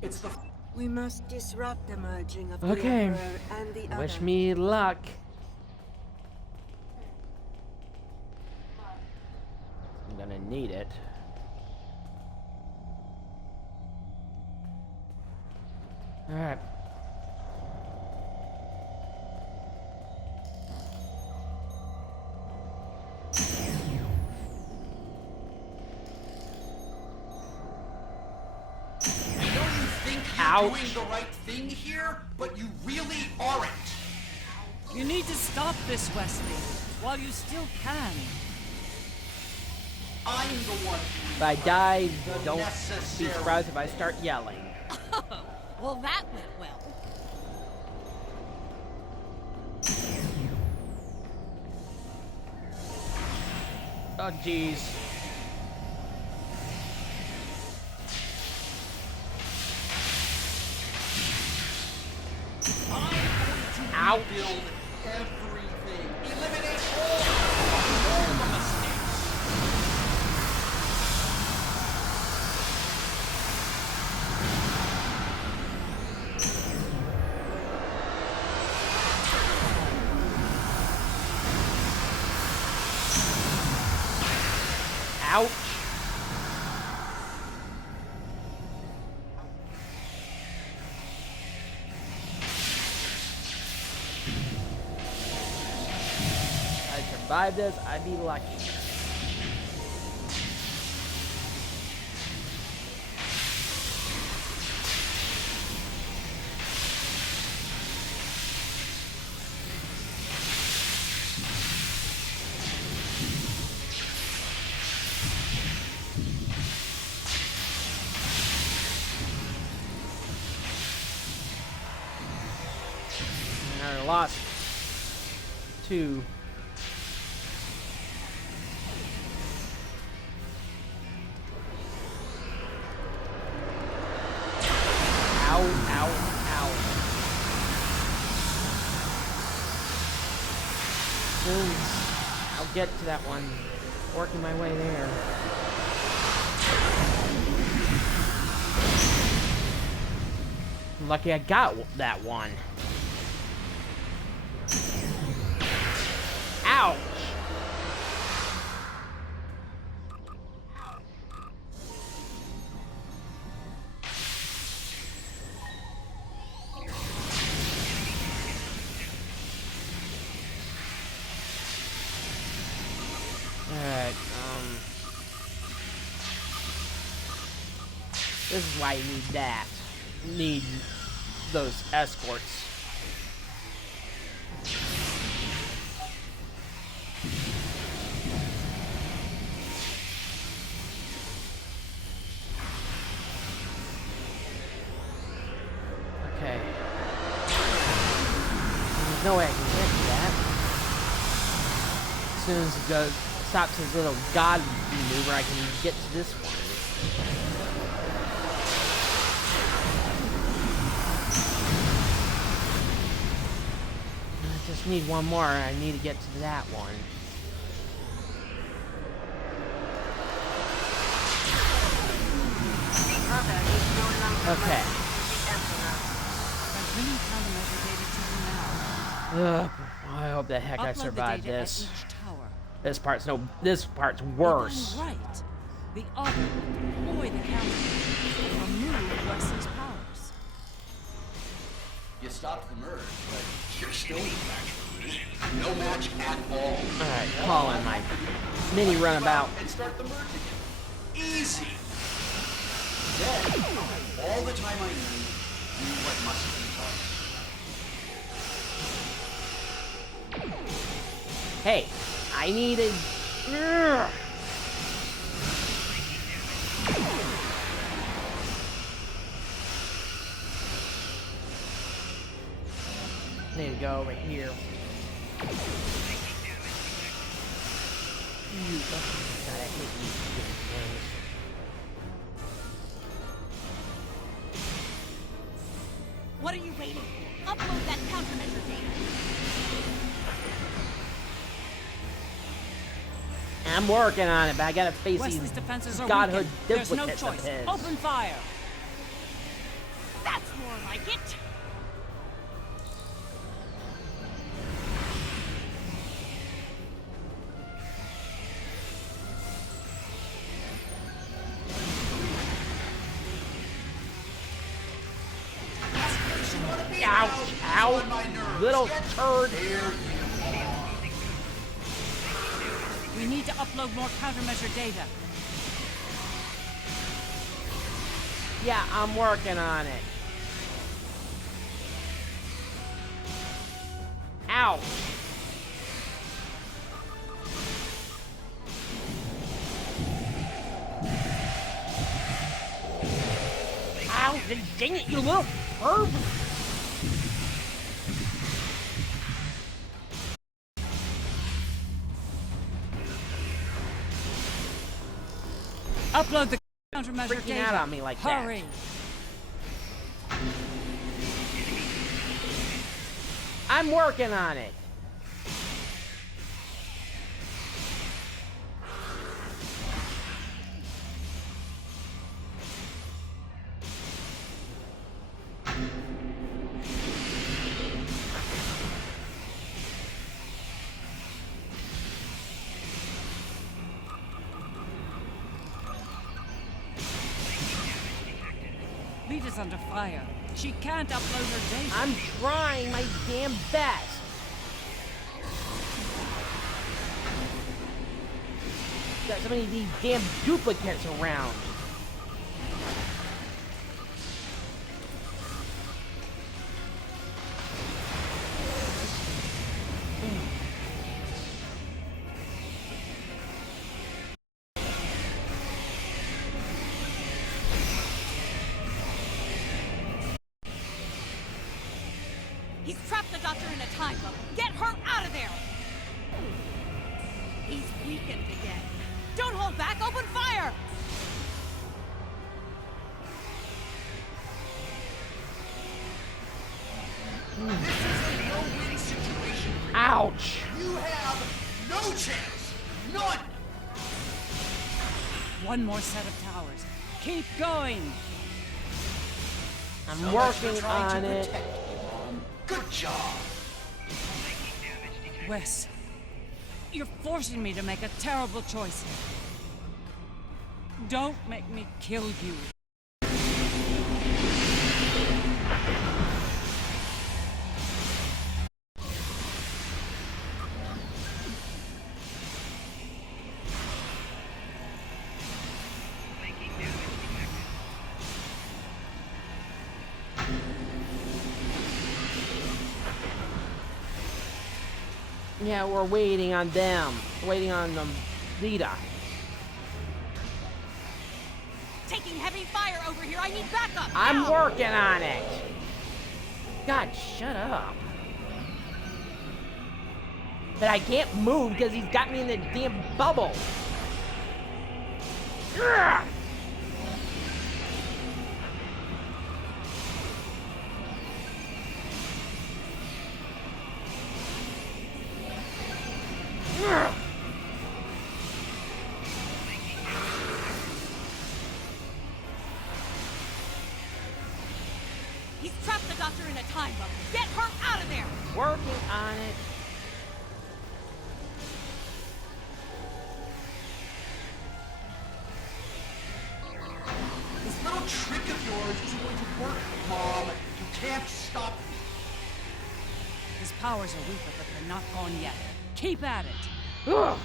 It's the... We must disrupt the merging of Okay. the Emperor and the other. Wish me luck. I'm gonna need it. Alright. You're doing the right thing here, but you really aren't. You need to stop this, Wesley, while you still can. I'm the one. If I die, don't be surprised if I start yelling. Well, that went well. Oh, jeez. Ouch. Build everything. Eliminate all the mistakes. Ouch. Survive this, I'd be lucky. I lost 2. I'll get to that one. Working my way there. Lucky I got that one. Ouch! Alright, this is why you need that. You need those escorts. Okay. There's no way I can get to that. As soon as he goes, stops his little god maneuver, I can get to this one. I just need one more. I need to get to that one. Okay. I'm bringing countermeasure data to you now. Ugh. I hope the heck I Upload the survived data at this. each tower. This part's worse. If I'm right, the other will deploy the countermeasure and remove Wesley's powers. You stopped the merge, but you're still no match at all. Alright, calling my mini runabout. And start the merge again. Easy. Then, all the time I need, do what must be done. Hey, I needed. Need to go over here. What are you waiting for? Upload that countermeasure data. I'm working on it, but I gotta face Wesley's these defenses are godhood weakened. There's no duplicates of choice. his. Open fire. That's more like it. Ouch! Ow! Little turd! We need to upload more countermeasure data. Yeah, I'm working on it. Ouch! Ow! Dang it, you little herb! Upload the countermeasure Freaking data. out on me like that. Hurry. I'm working on it. Lita's under fire. She can't upload her data. I'm trying my damn best. Got so many of these damn duplicates around. He's trapped the doctor in a time bubble. Get her out of there! He's weakened again. Don't hold back! Open fire! This is a no-win situation. Ouch! You have no chance. None. One more set of towers. Keep going. I'm So much for working trying to on it. protect me, Mom. Good job. Wes, you're forcing me to make a terrible choice here. Don't make me kill you. Yeah, we're waiting on them. Waiting on them. Lita. Taking heavy fire over here. I need backup. I'm now. working on it. God, shut up. But I can't move because he's got me in the damn bubble. Ugh! Ugh! He's trapped the doctor in a time bubble. Get her out of there. Working on it. His powers are weaker, but they're not gone yet. Keep at it. Ugh.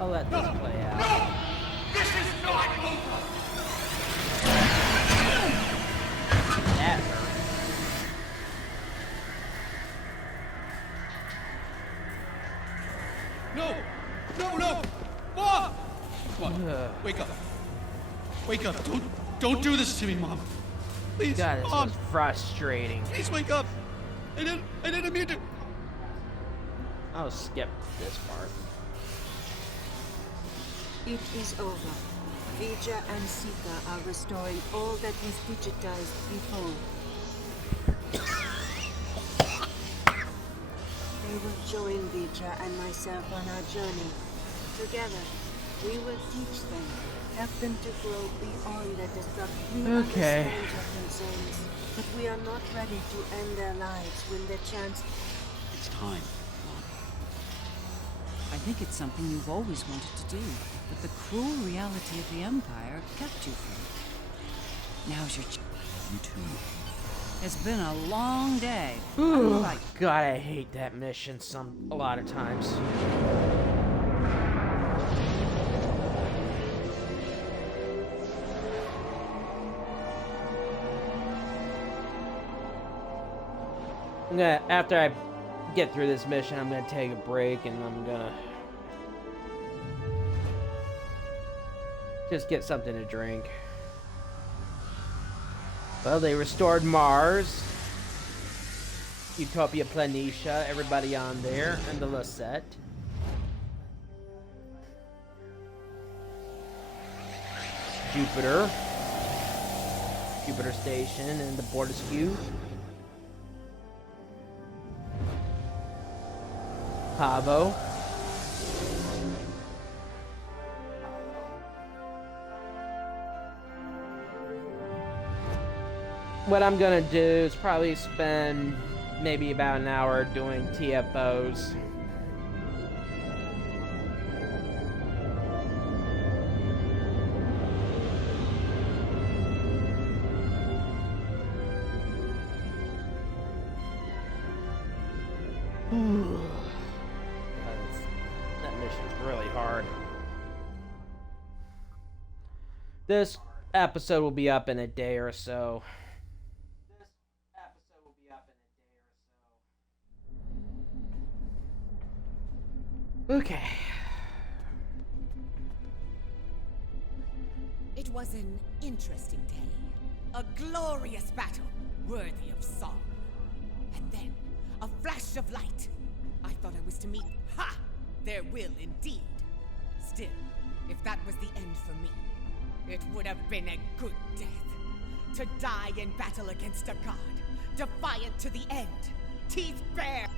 I'll let this play out. No! This is not over! That hurt. No! No, no! Mom! Come on, wake up. Wake up. Don't do this to me, Mom. Please, God, this Mom. was frustrating. Please wake up. I didn't mean to. I'll skip this part. It is over. Vija and Sika are restoring all that was digitized before. They will join Vija and myself on our journey. Together, we will teach them, help them to grow beyond their destruction. We Okay. understand your concerns, but we are not ready to end their lives when the chance... It's time. I think it's something you've always wanted to do, but the cruel reality of the Empire kept you from it. Now's your chance. You too. It's been a long day. Ooh, Unlike God, I hate that mission a lot of times. After I get through this mission, I'm gonna take a break and I'm gonna just get something to drink. Well, they restored Mars, Utopia Planitia, everybody on there, and the Lucette. Jupiter Station, and the Bortisque. Pavo. What I'm gonna do is probably spend maybe about an hour doing TFOs. That mission's really hard. This episode will be up in a day or so. Okay. It was an interesting day. A glorious battle, worthy of song. And then, a flash of light. I thought I was to meet... Ha! There will indeed. Still, if that was the end for me, it would have been a good death. To die in battle against a god, defiant to the end, teeth bare.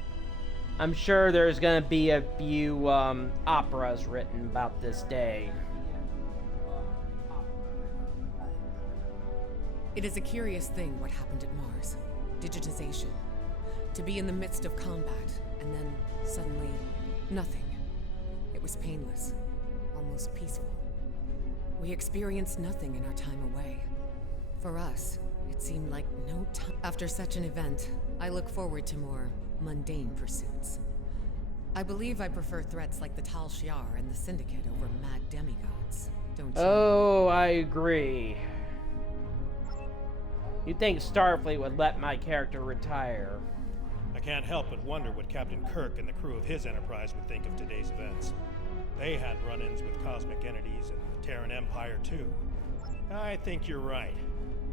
I'm sure there's gonna be a few operas written about this day. It is a curious thing what happened at Mars. Digitization. To be in the midst of combat, and then suddenly, nothing. It was painless, almost peaceful. We experienced nothing in our time away. For us, it seemed like no time. After such an event, I look forward to more mundane pursuits. I believe I prefer threats like the Tal Shiar and the Syndicate over mad demigods, don't you? Oh, I agree. You'd think Starfleet would let my character retire. I can't help but wonder what Captain Kirk and the crew of his Enterprise would think of today's events. They had run-ins with cosmic entities and the Terran Empire, too. I think you're right.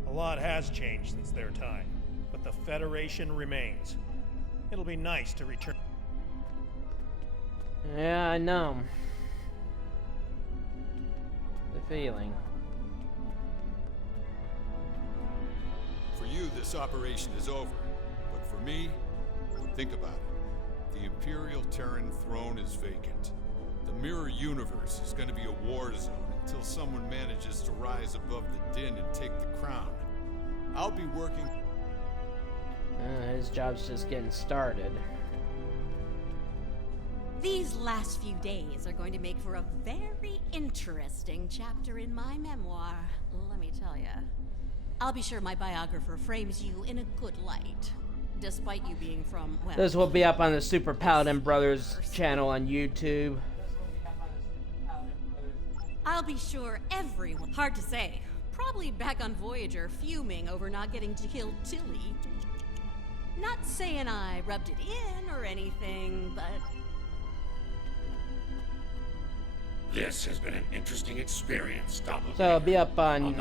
A lot has changed since their time, but the Federation remains. It'll be nice to return. Yeah, I know. The feeling. For you, this operation is over. But for me, think about it. The Imperial Terran throne is vacant. The mirror universe is going to be a war zone until someone manages to rise above the din and take the crown. I'll be working... his job's just getting started. These last few days are going to make for a very interesting chapter in my memoir, let me tell you. I'll be sure my biographer frames you in a good light, despite you being from, well... This will be up on the Super Paladin Brothers channel on YouTube. I'll be sure everyone... Hard to say. Probably back on Voyager, fuming over not getting to kill Tilly. Not saying I rubbed it in or anything, but... This has been an interesting experience, Doppelganger. So it'll be up on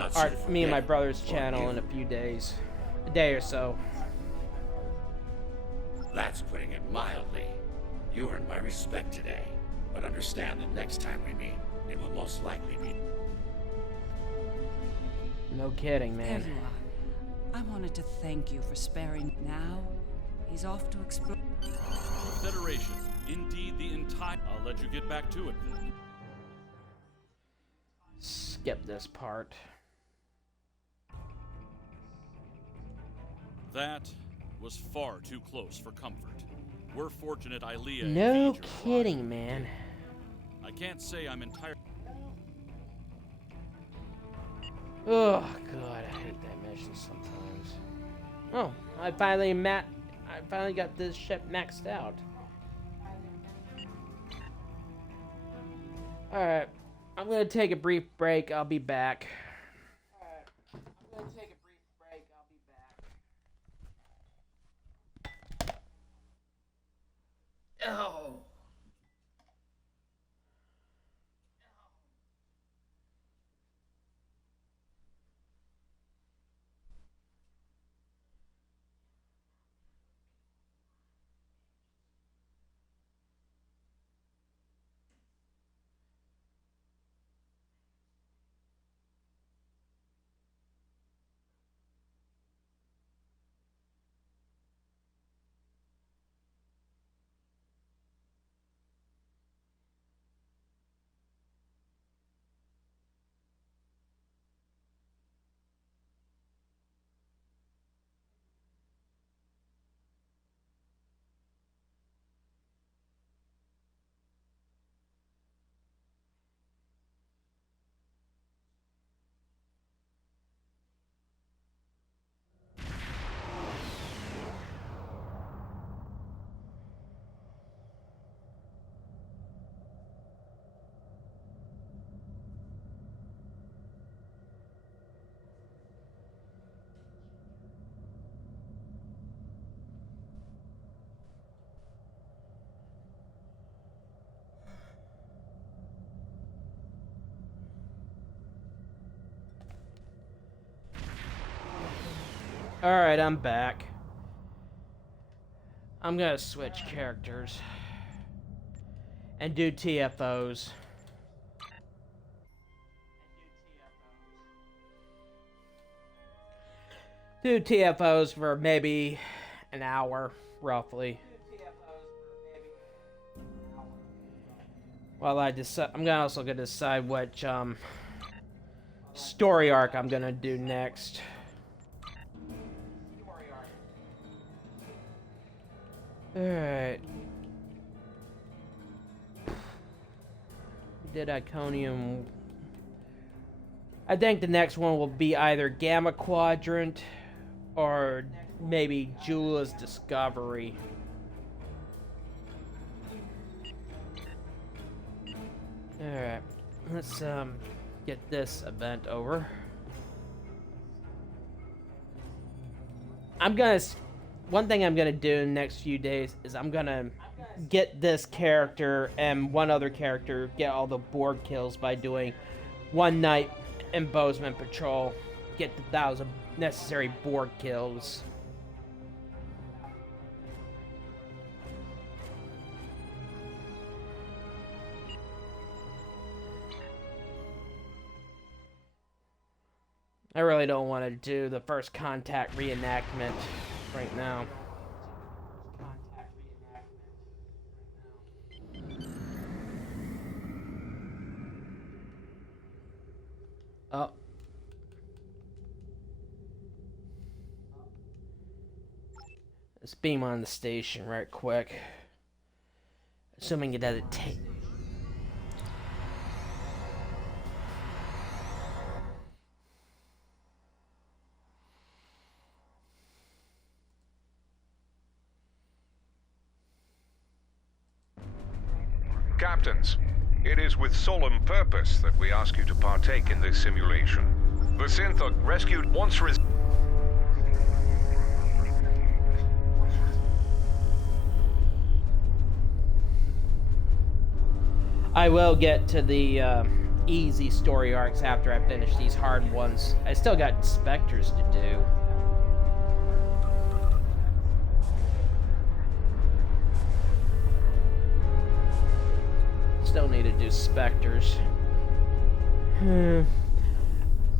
me and my forget brother's what channel you- in a few days. A day or so. That's putting it mildly. You earned my respect today, but understand that next time we meet, it will most likely be... No kidding, There man. you are. I wanted to thank you for sparing. Now, he's off to explore. The Federation, indeed the entire... I'll let you get back to it then. Skip this part. That was far too close for comfort. We're fortunate Ilea No evaded your kidding, man. I can't say I'm entirely... Oh god, I hate that mission sometimes. Oh, I finally got this ship maxed out. Alright, I'm gonna take a brief break, I'll be back. Oh. Alright, I'm back. I'm gonna switch characters and do TFOs. Do TFOs for maybe an hour, roughly. While I decide, I'm also gonna decide which story arc I'm gonna do next. Alright. We did Iconium. I think the next one will be either Gamma Quadrant or maybe Jula's Discovery. Alright. Let's get this event over. One thing I'm gonna do in the next few days is I'm gonna get this character and one other character get all the Borg kills by doing one night in Bozeman Patrol. Get the 1,000 necessary Borg kills. I really don't want to do the First Contact reenactment right now. Oh. Let's beam on the station right quick. Assuming it doesn't take. Captains, it is with solemn purpose that we ask you to partake in this simulation. The synth are rescued once I will get to the easy story arcs after I finish these hard ones. I still got Spectres to do. Still need to do Spectres.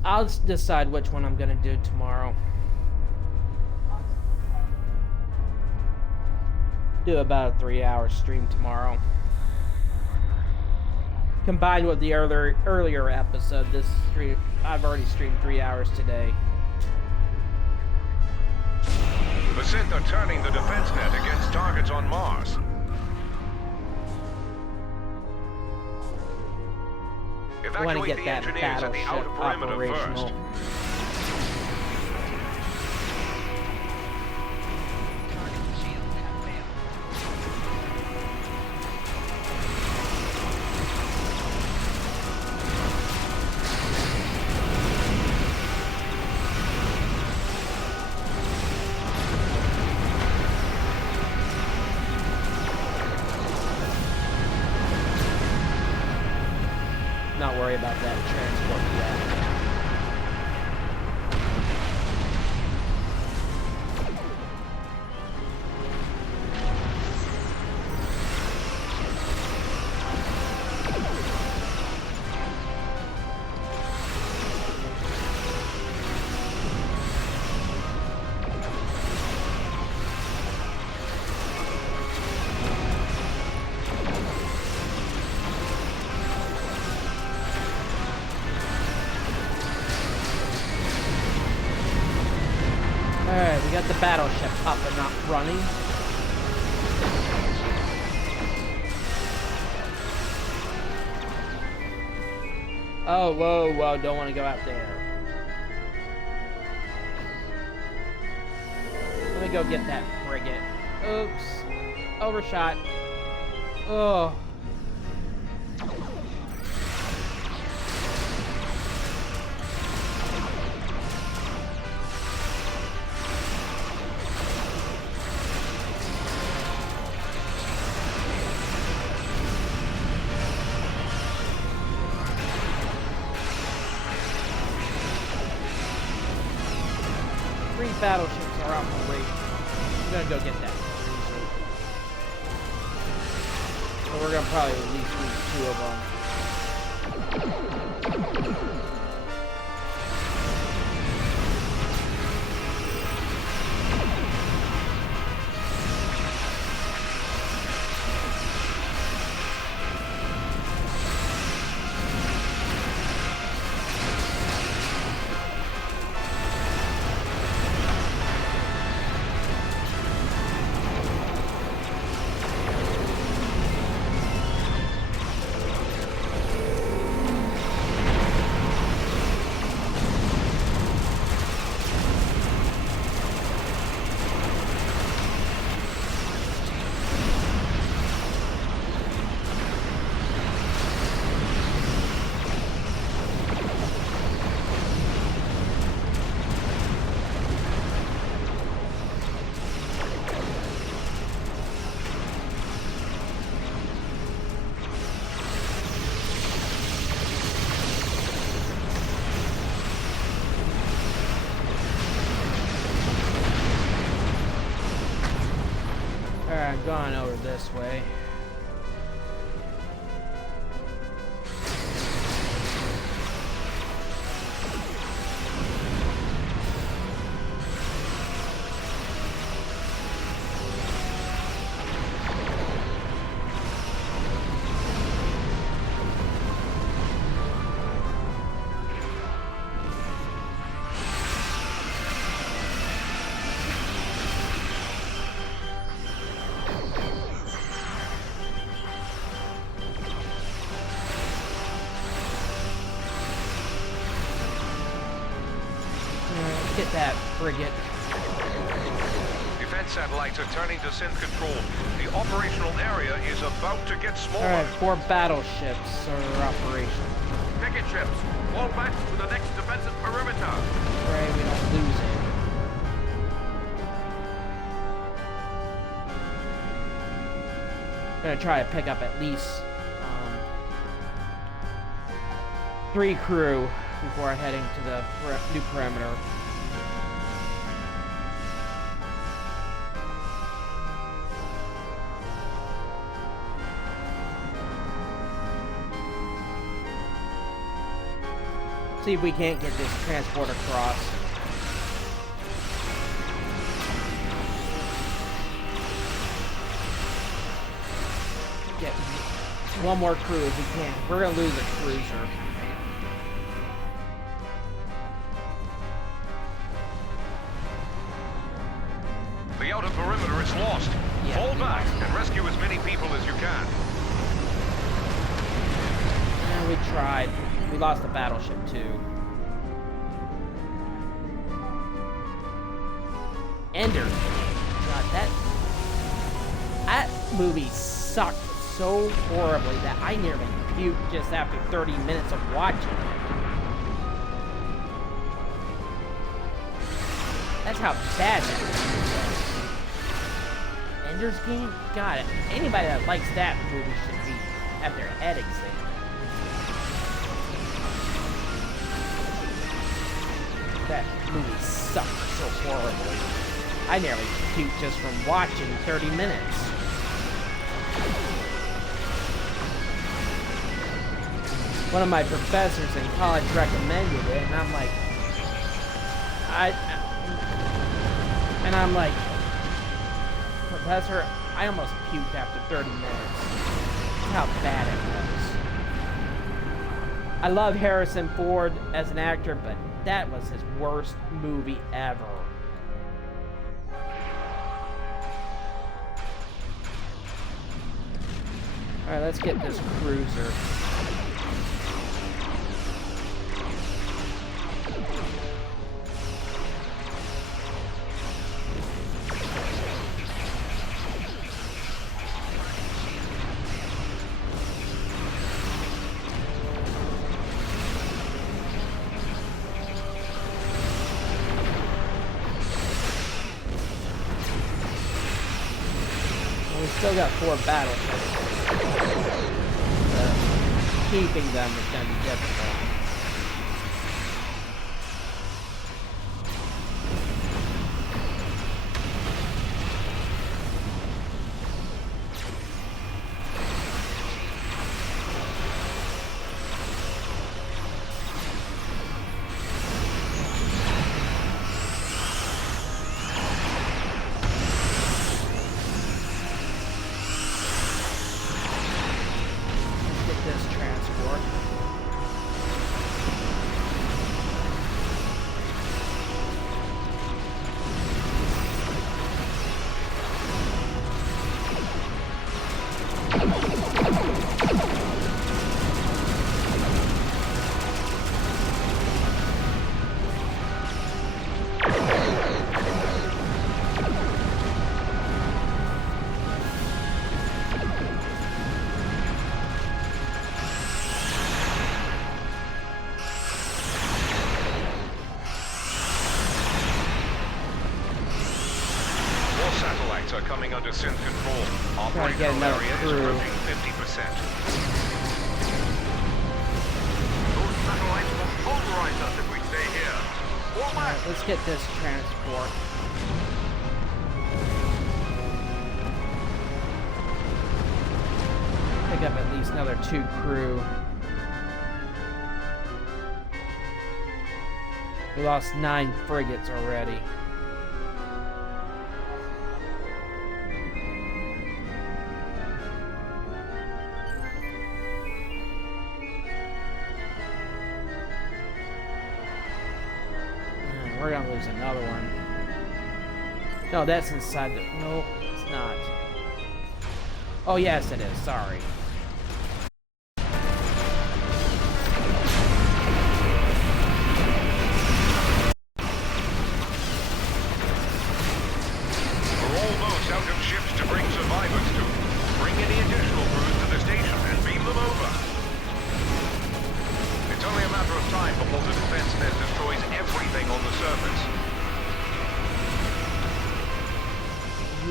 I'll decide which one I'm gonna do tomorrow. Do about a 3-hour stream tomorrow. Combined with the earlier episode, this stream, I've already streamed 3 hours today. The synth are turning the defense net against targets on Mars. I want to get that battleship operational. Not worry about that transport yet. Alright, we got the battleship up and not running. Oh, whoa, whoa, don't want to go out there. Let me go get that frigate. Oops. Overshot. Oh. Battleships are operating. I'm gonna go get that cruiser. So we're gonna probably at least lose 2 of them. Alright, gone over this way. that frigate. Defense satellites are turning to synth control. The operational area is about to get smaller. Alright, 4 battleships are operational. Picket ships, fall back to the next defensive perimeter. Pray we don't lose it. I'm gonna try to pick up at least 3 crew before heading to the new perimeter. See if we can't get this transport across. Get one more crew if we can. We're gonna lose a cruiser. The outer perimeter is lost. Yeah, Fall back and rescue as many people as you can. And we tried. We lost a battleship too. Ender. God, that movie sucked so horribly that I nearly puked just after 30 minutes of watching it. That's how bad that movie was. Ender's Game? God, anybody that likes that movie should be have their head examined. That movie sucked so horribly. I nearly puked just from watching 30 minutes. One of my professors in college recommended it, and I'm like, Professor, I almost puked after 30 minutes. That's how bad it was. I love Harrison Ford as an actor, but that was his worst movie ever. Alright, let's get this cruiser. Still got 4 battleships. Keeping them is going to be difficult. Are coming under synth control. Trying to get another crew. Is approaching 50%. Those satellites will pulverize us if we stay here. Alright, let's get this transport. Pick up at least another 2 crew. We lost 9 frigates already. We're gonna lose another one. No, that's inside the... No, it's not. Oh, yes, it is. Sorry. scout of ships to bring survivors to. Bring any additional crews to the station and beam them over. It's only a matter of time before the defense net destroys everything on the surface.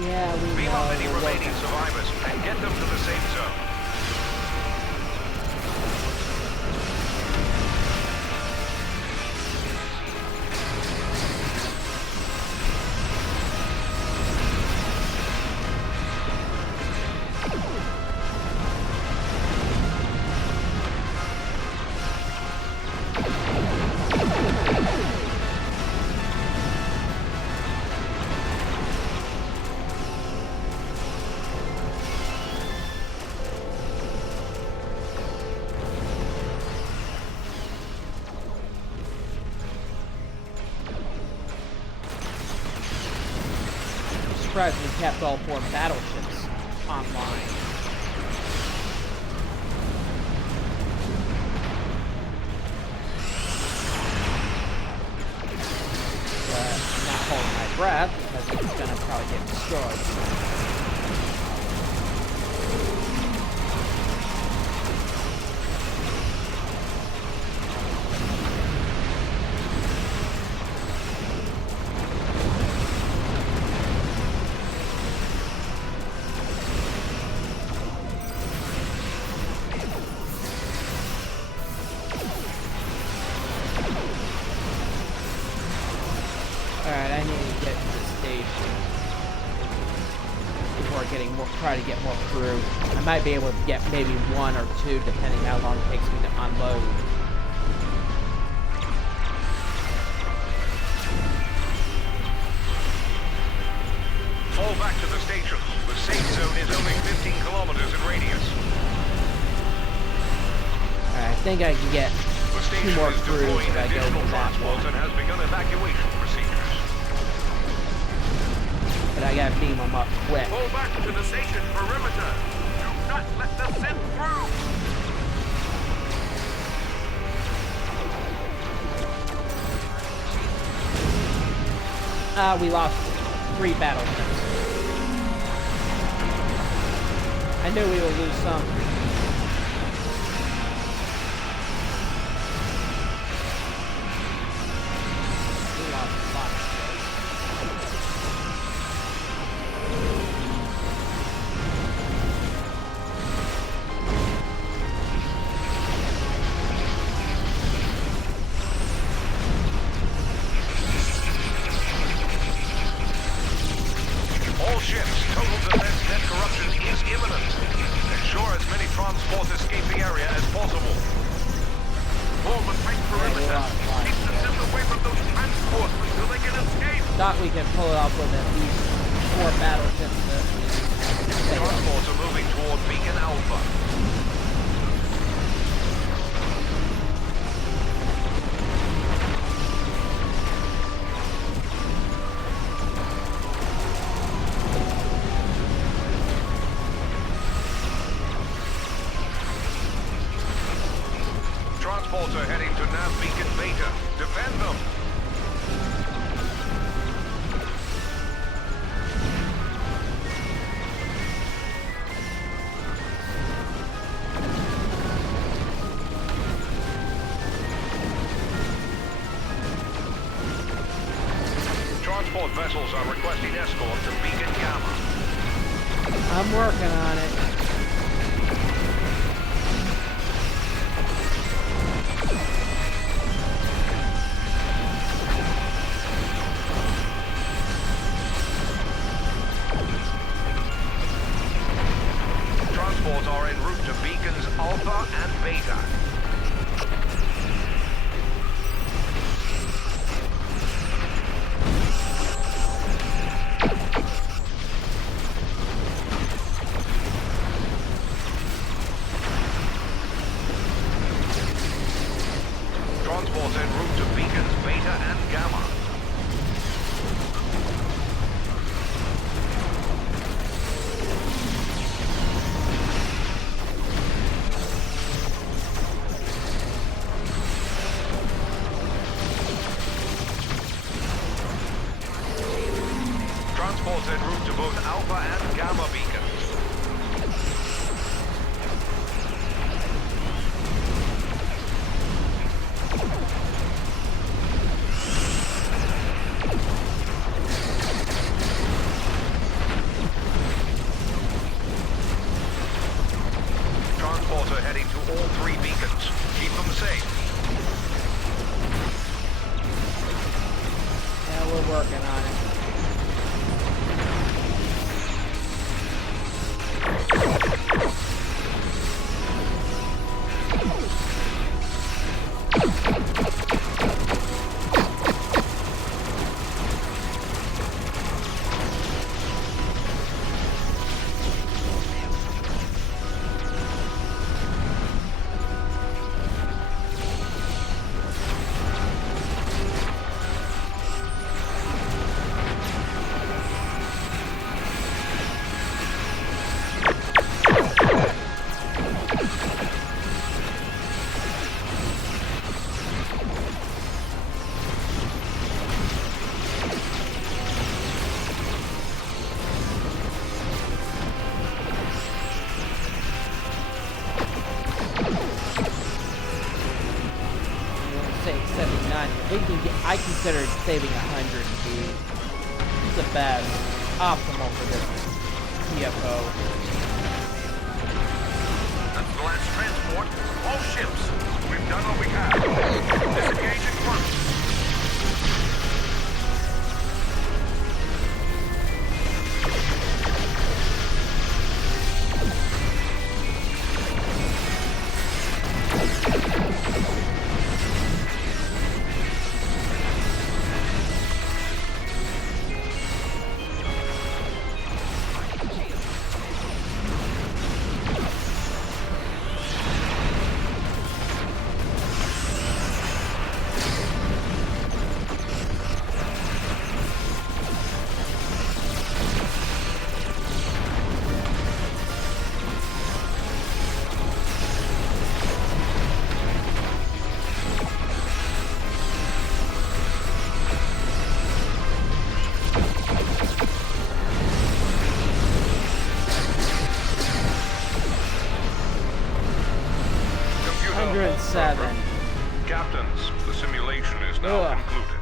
Yeah, we beam know. up any remaining survivors and get them to the safe zone. Surprised we kept all 4 battleships online. But I'm not holding my breath because it's gonna probably get destroyed. Alright, I need to get to the station before getting more, try to get more crew. I might be able to get maybe 1 or 2 depending how long it takes me to unload. Fall back to the station. The safe zone is only 15 kilometers in radius. Alright, I think I can get 2 more crews if I go to that one. And has begun evacuation procedures. But I gotta beam them up quick. Fall back to the station perimeter. Do not let the Sith through. We lost 3 battleships. I knew we would lose some. We lost a lot of ships. All ships, total defense net corruption is imminent. Ensure as many transports escape the area as possible. Form a tight perimeter. Keep the Sith away from those transports until they can escape. Thought we could pull it off with at least 4 battleships. Transports are moving toward Beacon Alpha. Transports are heading to Nav Beacon Beta. Defend them. Transport vessels are requesting escort to Beacon Gamma. I'm working on it. Transports are en route to Beacons Alpha and Beta. Transports en route to Beacons Beta and Gamma. Alpha and Gamma beacons. Transporter heading to all 3 beacons. Keep them safe. Yeah, we're working on it. I consider saving 100 to be the best, optimal for this TFO. That's the last transport. All ships. We've done what we can. Disengage at once. Captains, the simulation is now concluded.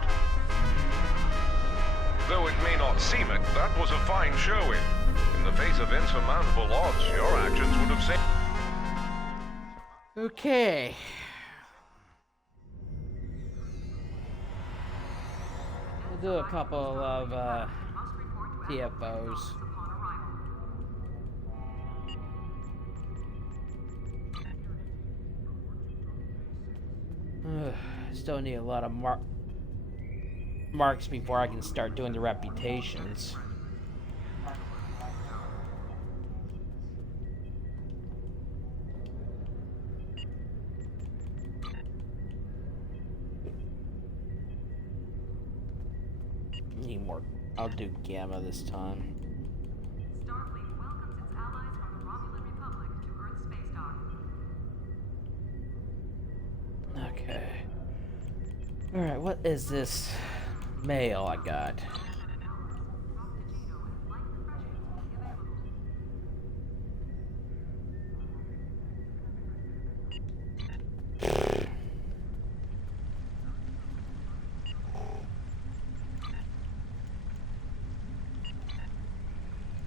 Though it may not seem it, that was a fine showing. In the face of insurmountable odds, your actions would have saved. Okay. We'll do a couple of TFOs. Still need a lot of marks before I can start doing the reputations. Need more. I'll do Gamma this time. Starfleet welcomes its allies from the Romulan Republic to Earth space dock. Okay. Alright, what is this mail I got?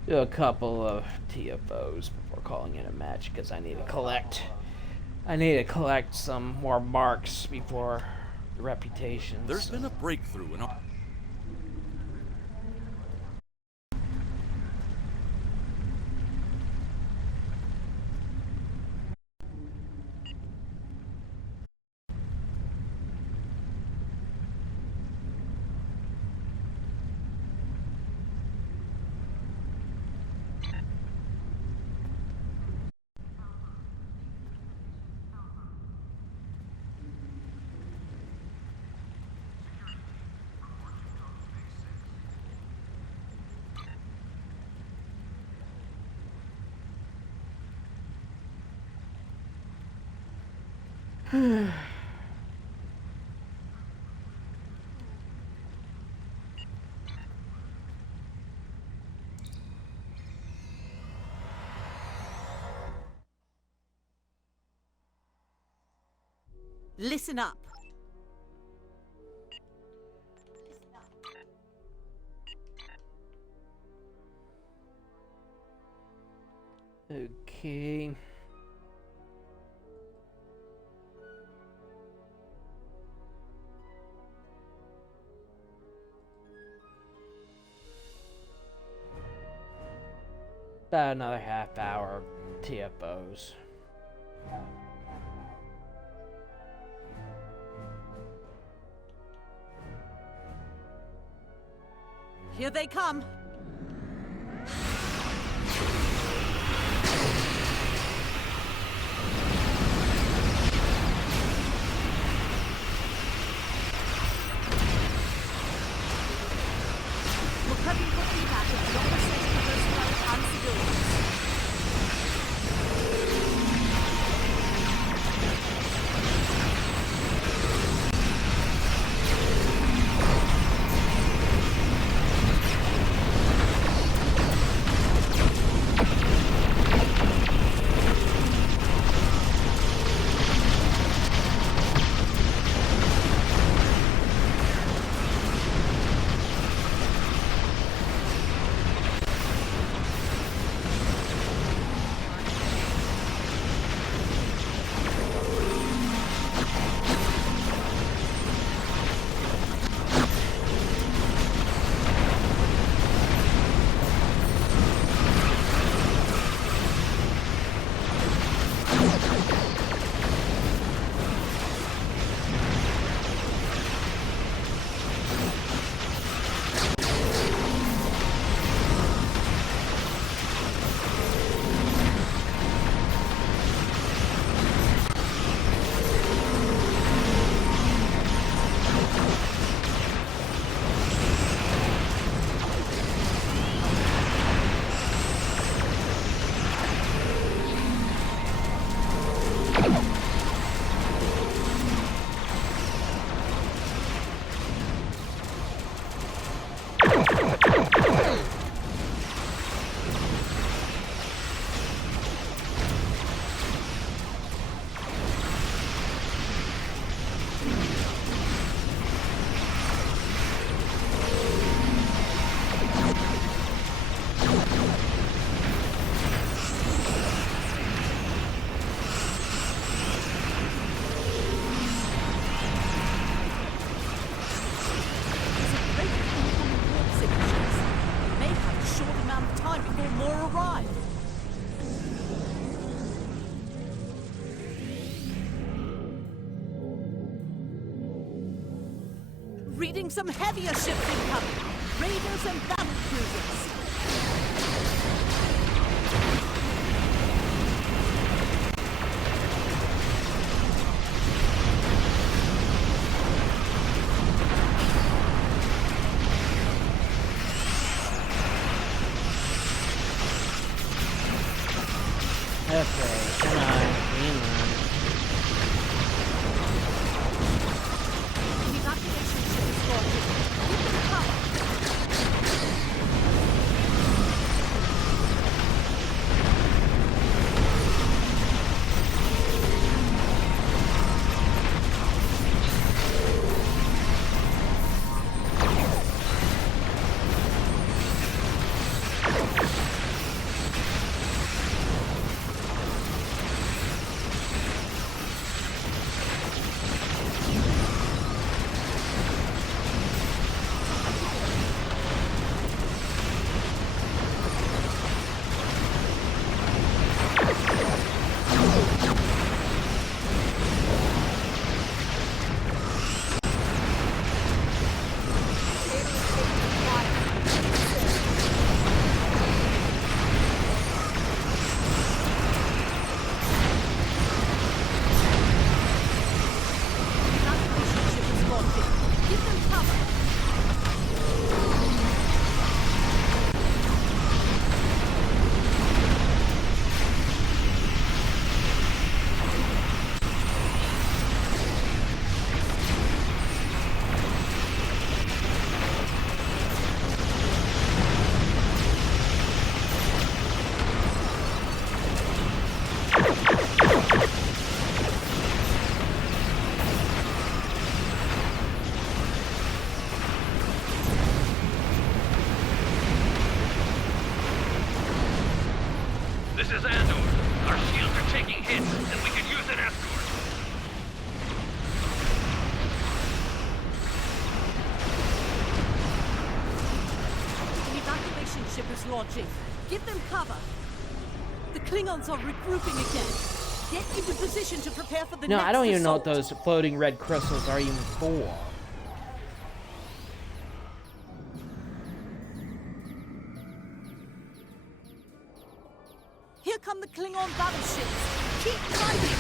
Do a couple of TFOs before calling it a match because I need to collect some more marks before the reputations. There's been a breakthrough in our... Listen up. Okay. About another half hour of TFOs. Here they come. We're prepping for feedback with non-essential personnel and civilians. Reading some heavier ships incoming. Raiders and battle cruisers. Okay, come on. This is Andor. Our shields are taking hits, and we can use an escort. The evacuation ship is launching. Give them cover. The Klingons are regrouping again. Get into position to prepare for the next I don't even know assault. what those floating red crystals are even for. Here come the Klingon battleships. Keep fighting.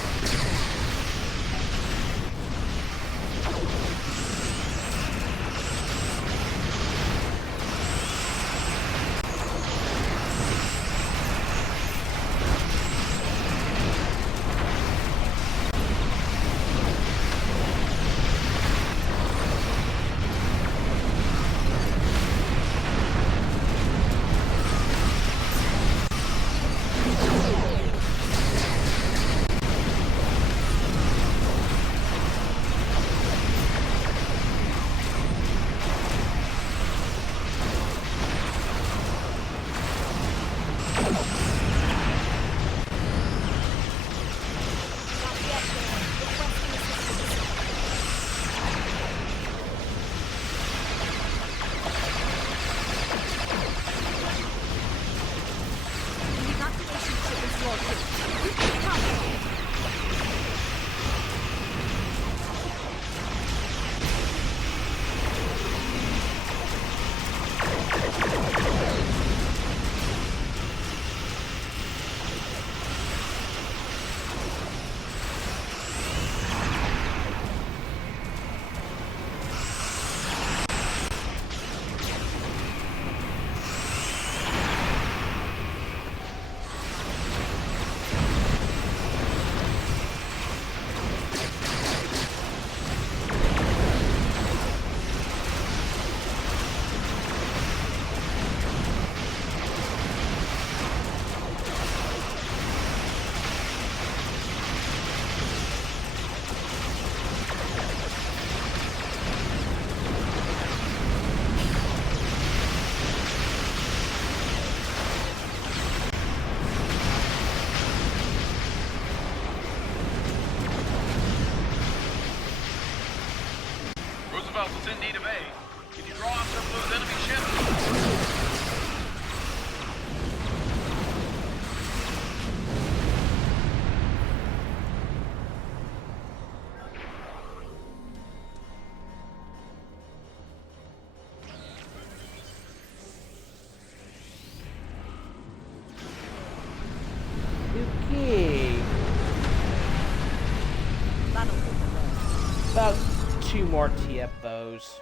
Roosevelt's in need of aid. Can you draw off some of those enemy ships? Okay. About 2 more TFOs.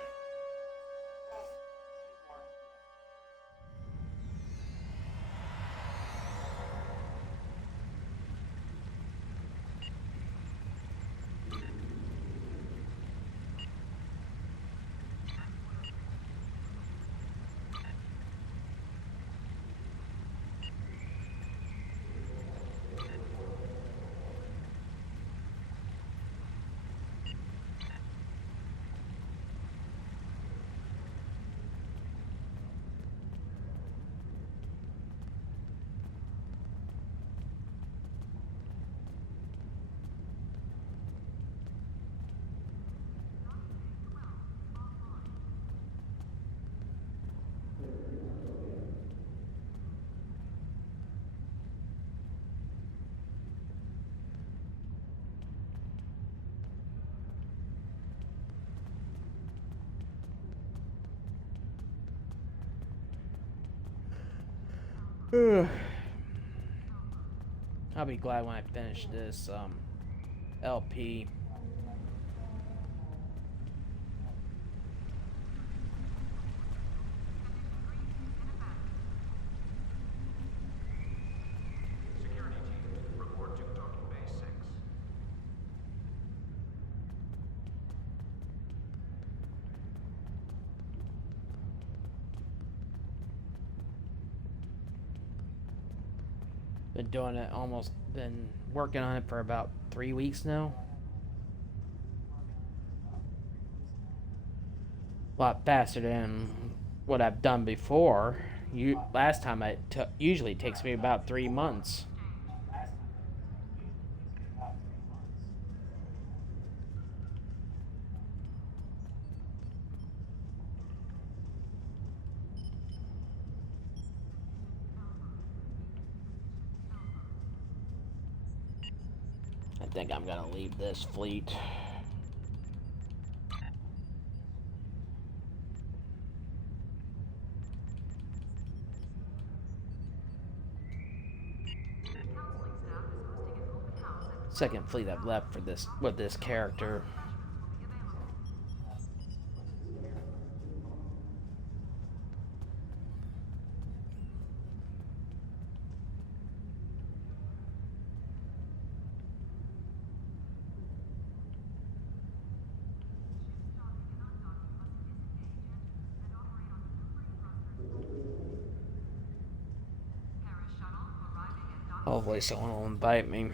I'll be glad when I finish this LP. Been working on it for about 3 weeks now. A lot faster than what I've done before. Last time usually takes me about 3 months. think I'm gonna leave this fleet. Second fleet I've left for this with this character. Hopefully someone will invite me.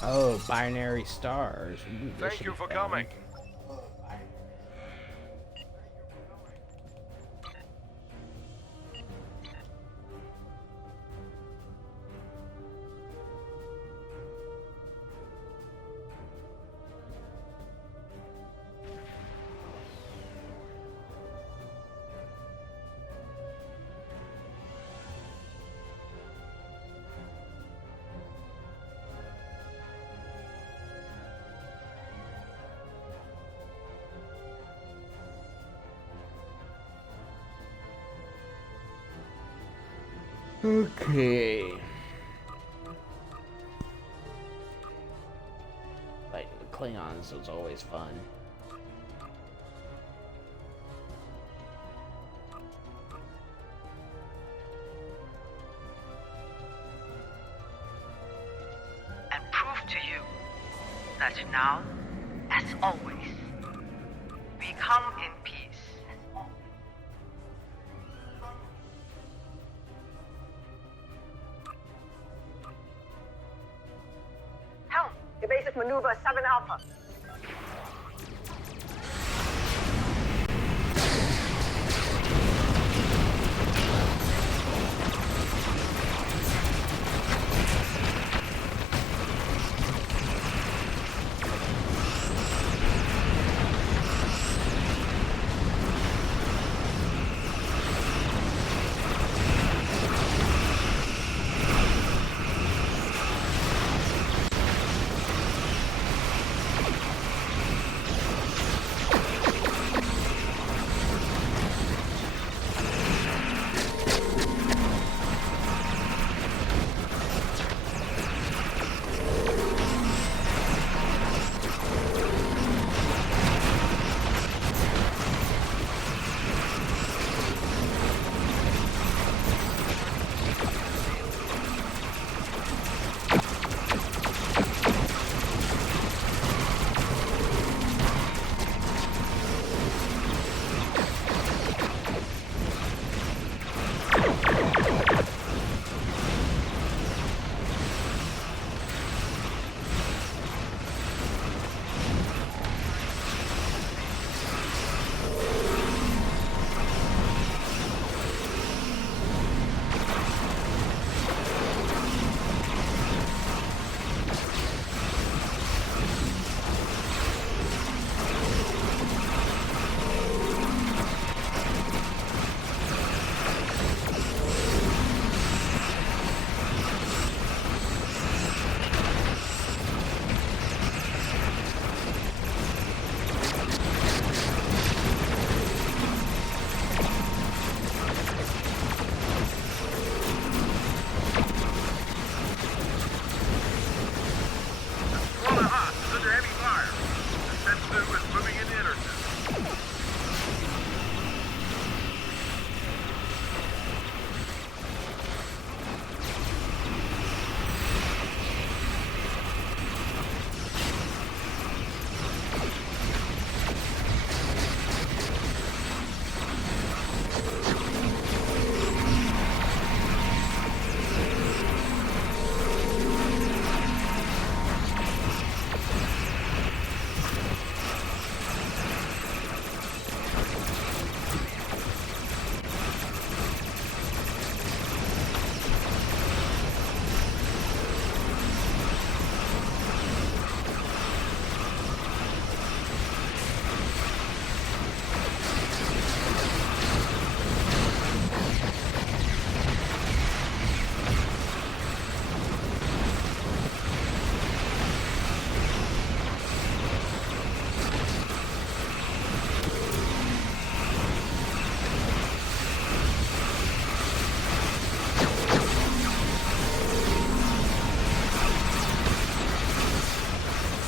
Oh, binary stars. Ooh, Thank you for coming. Okay. Like the Klingons was always fun. And prove to you that now, as always, we come in peace. Helm, evasive maneuver 7 Alpha.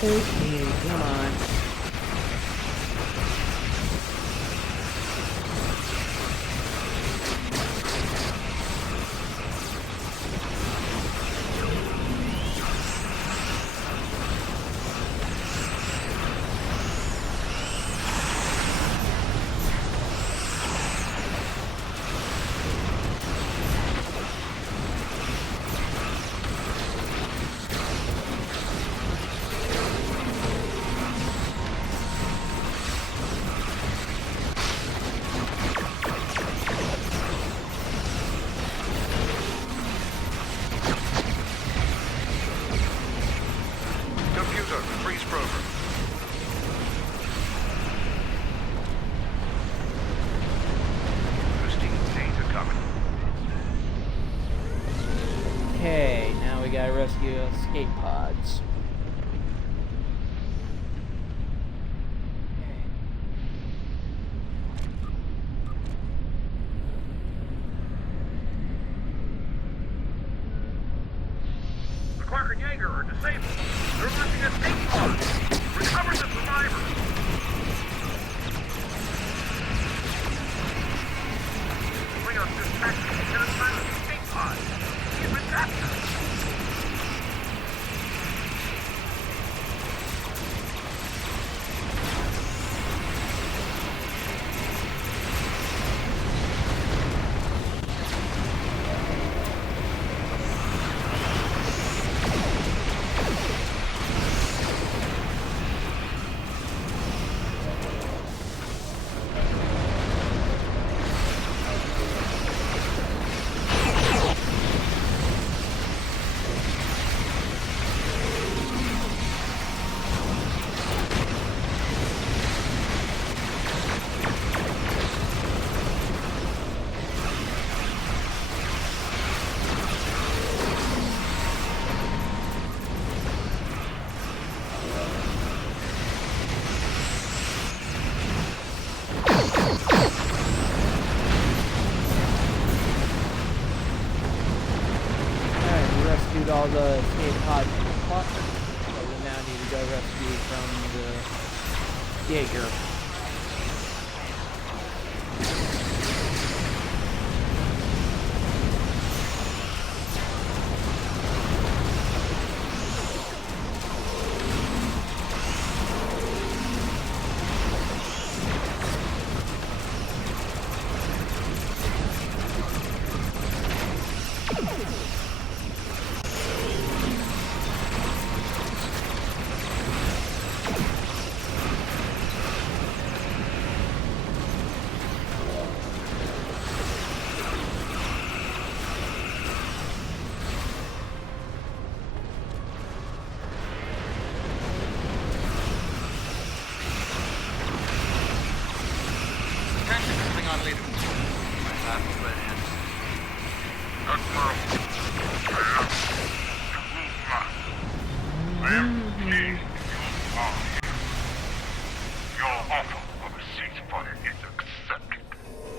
Okay, come on. Computer, freeze program. Boosting data coming. Okay, now we gotta rescue escape pods. Clark and Jaeger are disabled. They're launching escape pods. Recover the survivors. Bring us this package and assign us escape pods. Keep it captured. All the escape pods cluster, so we now need to go rescue from the Jaeger.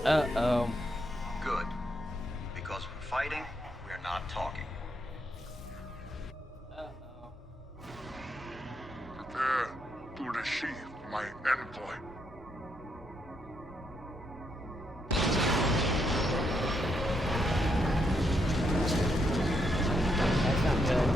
Uh-oh. Good. Because we're fighting, we're not talking. Uh-oh. Prepare to receive my envoy. That's not good.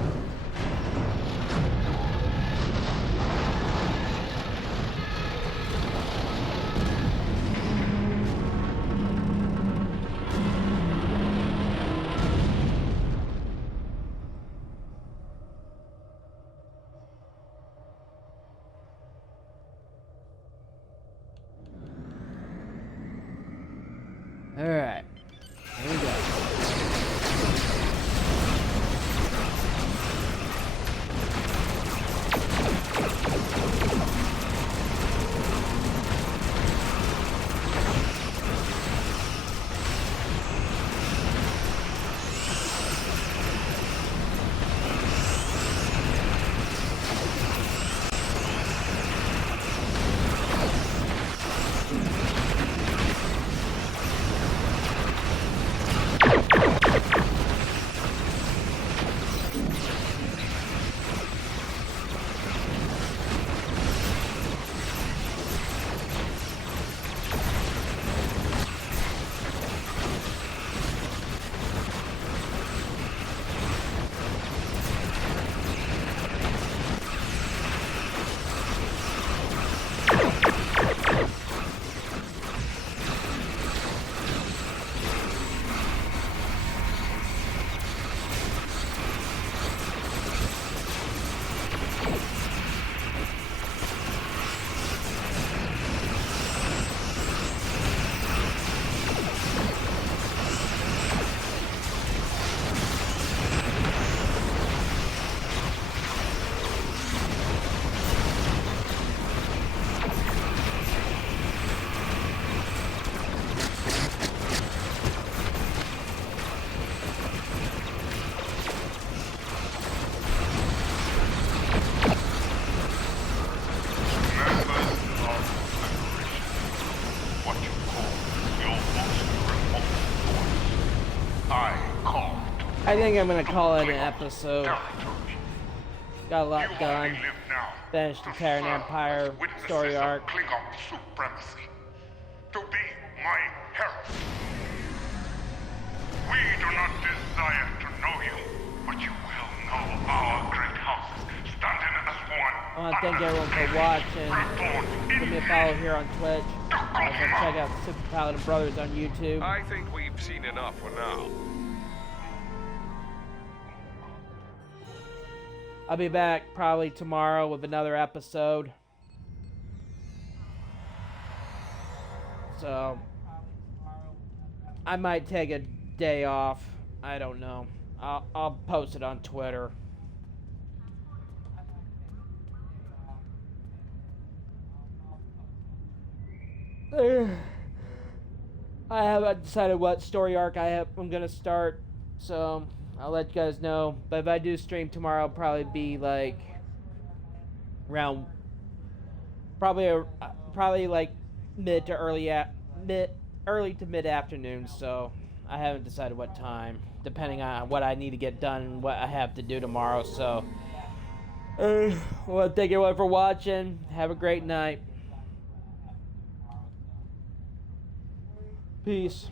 I think I'm gonna call it an episode. Got a lot done. Finished the Terran Empire story arc. Klingon supremacy. To be my herald. We do not desire to know you, but you will know our great houses, standing as one. I want to thank everyone for watching. Give me a follow here on Twitch. Also check out the Super Paladin Brothers on YouTube. I think we've seen enough for now. I'll be back probably tomorrow with another episode. So, I might take a day off. I don't know. I'll post it on Twitter. I haven't decided what story arc I'm gonna start, so I'll let you guys know. But if I do stream tomorrow, it'll probably be like around probably like mid to mid afternoon. So I haven't decided what time, depending on what I need to get done and what I have to do tomorrow. So well, thank everyone for watching. Have a great night. Peace.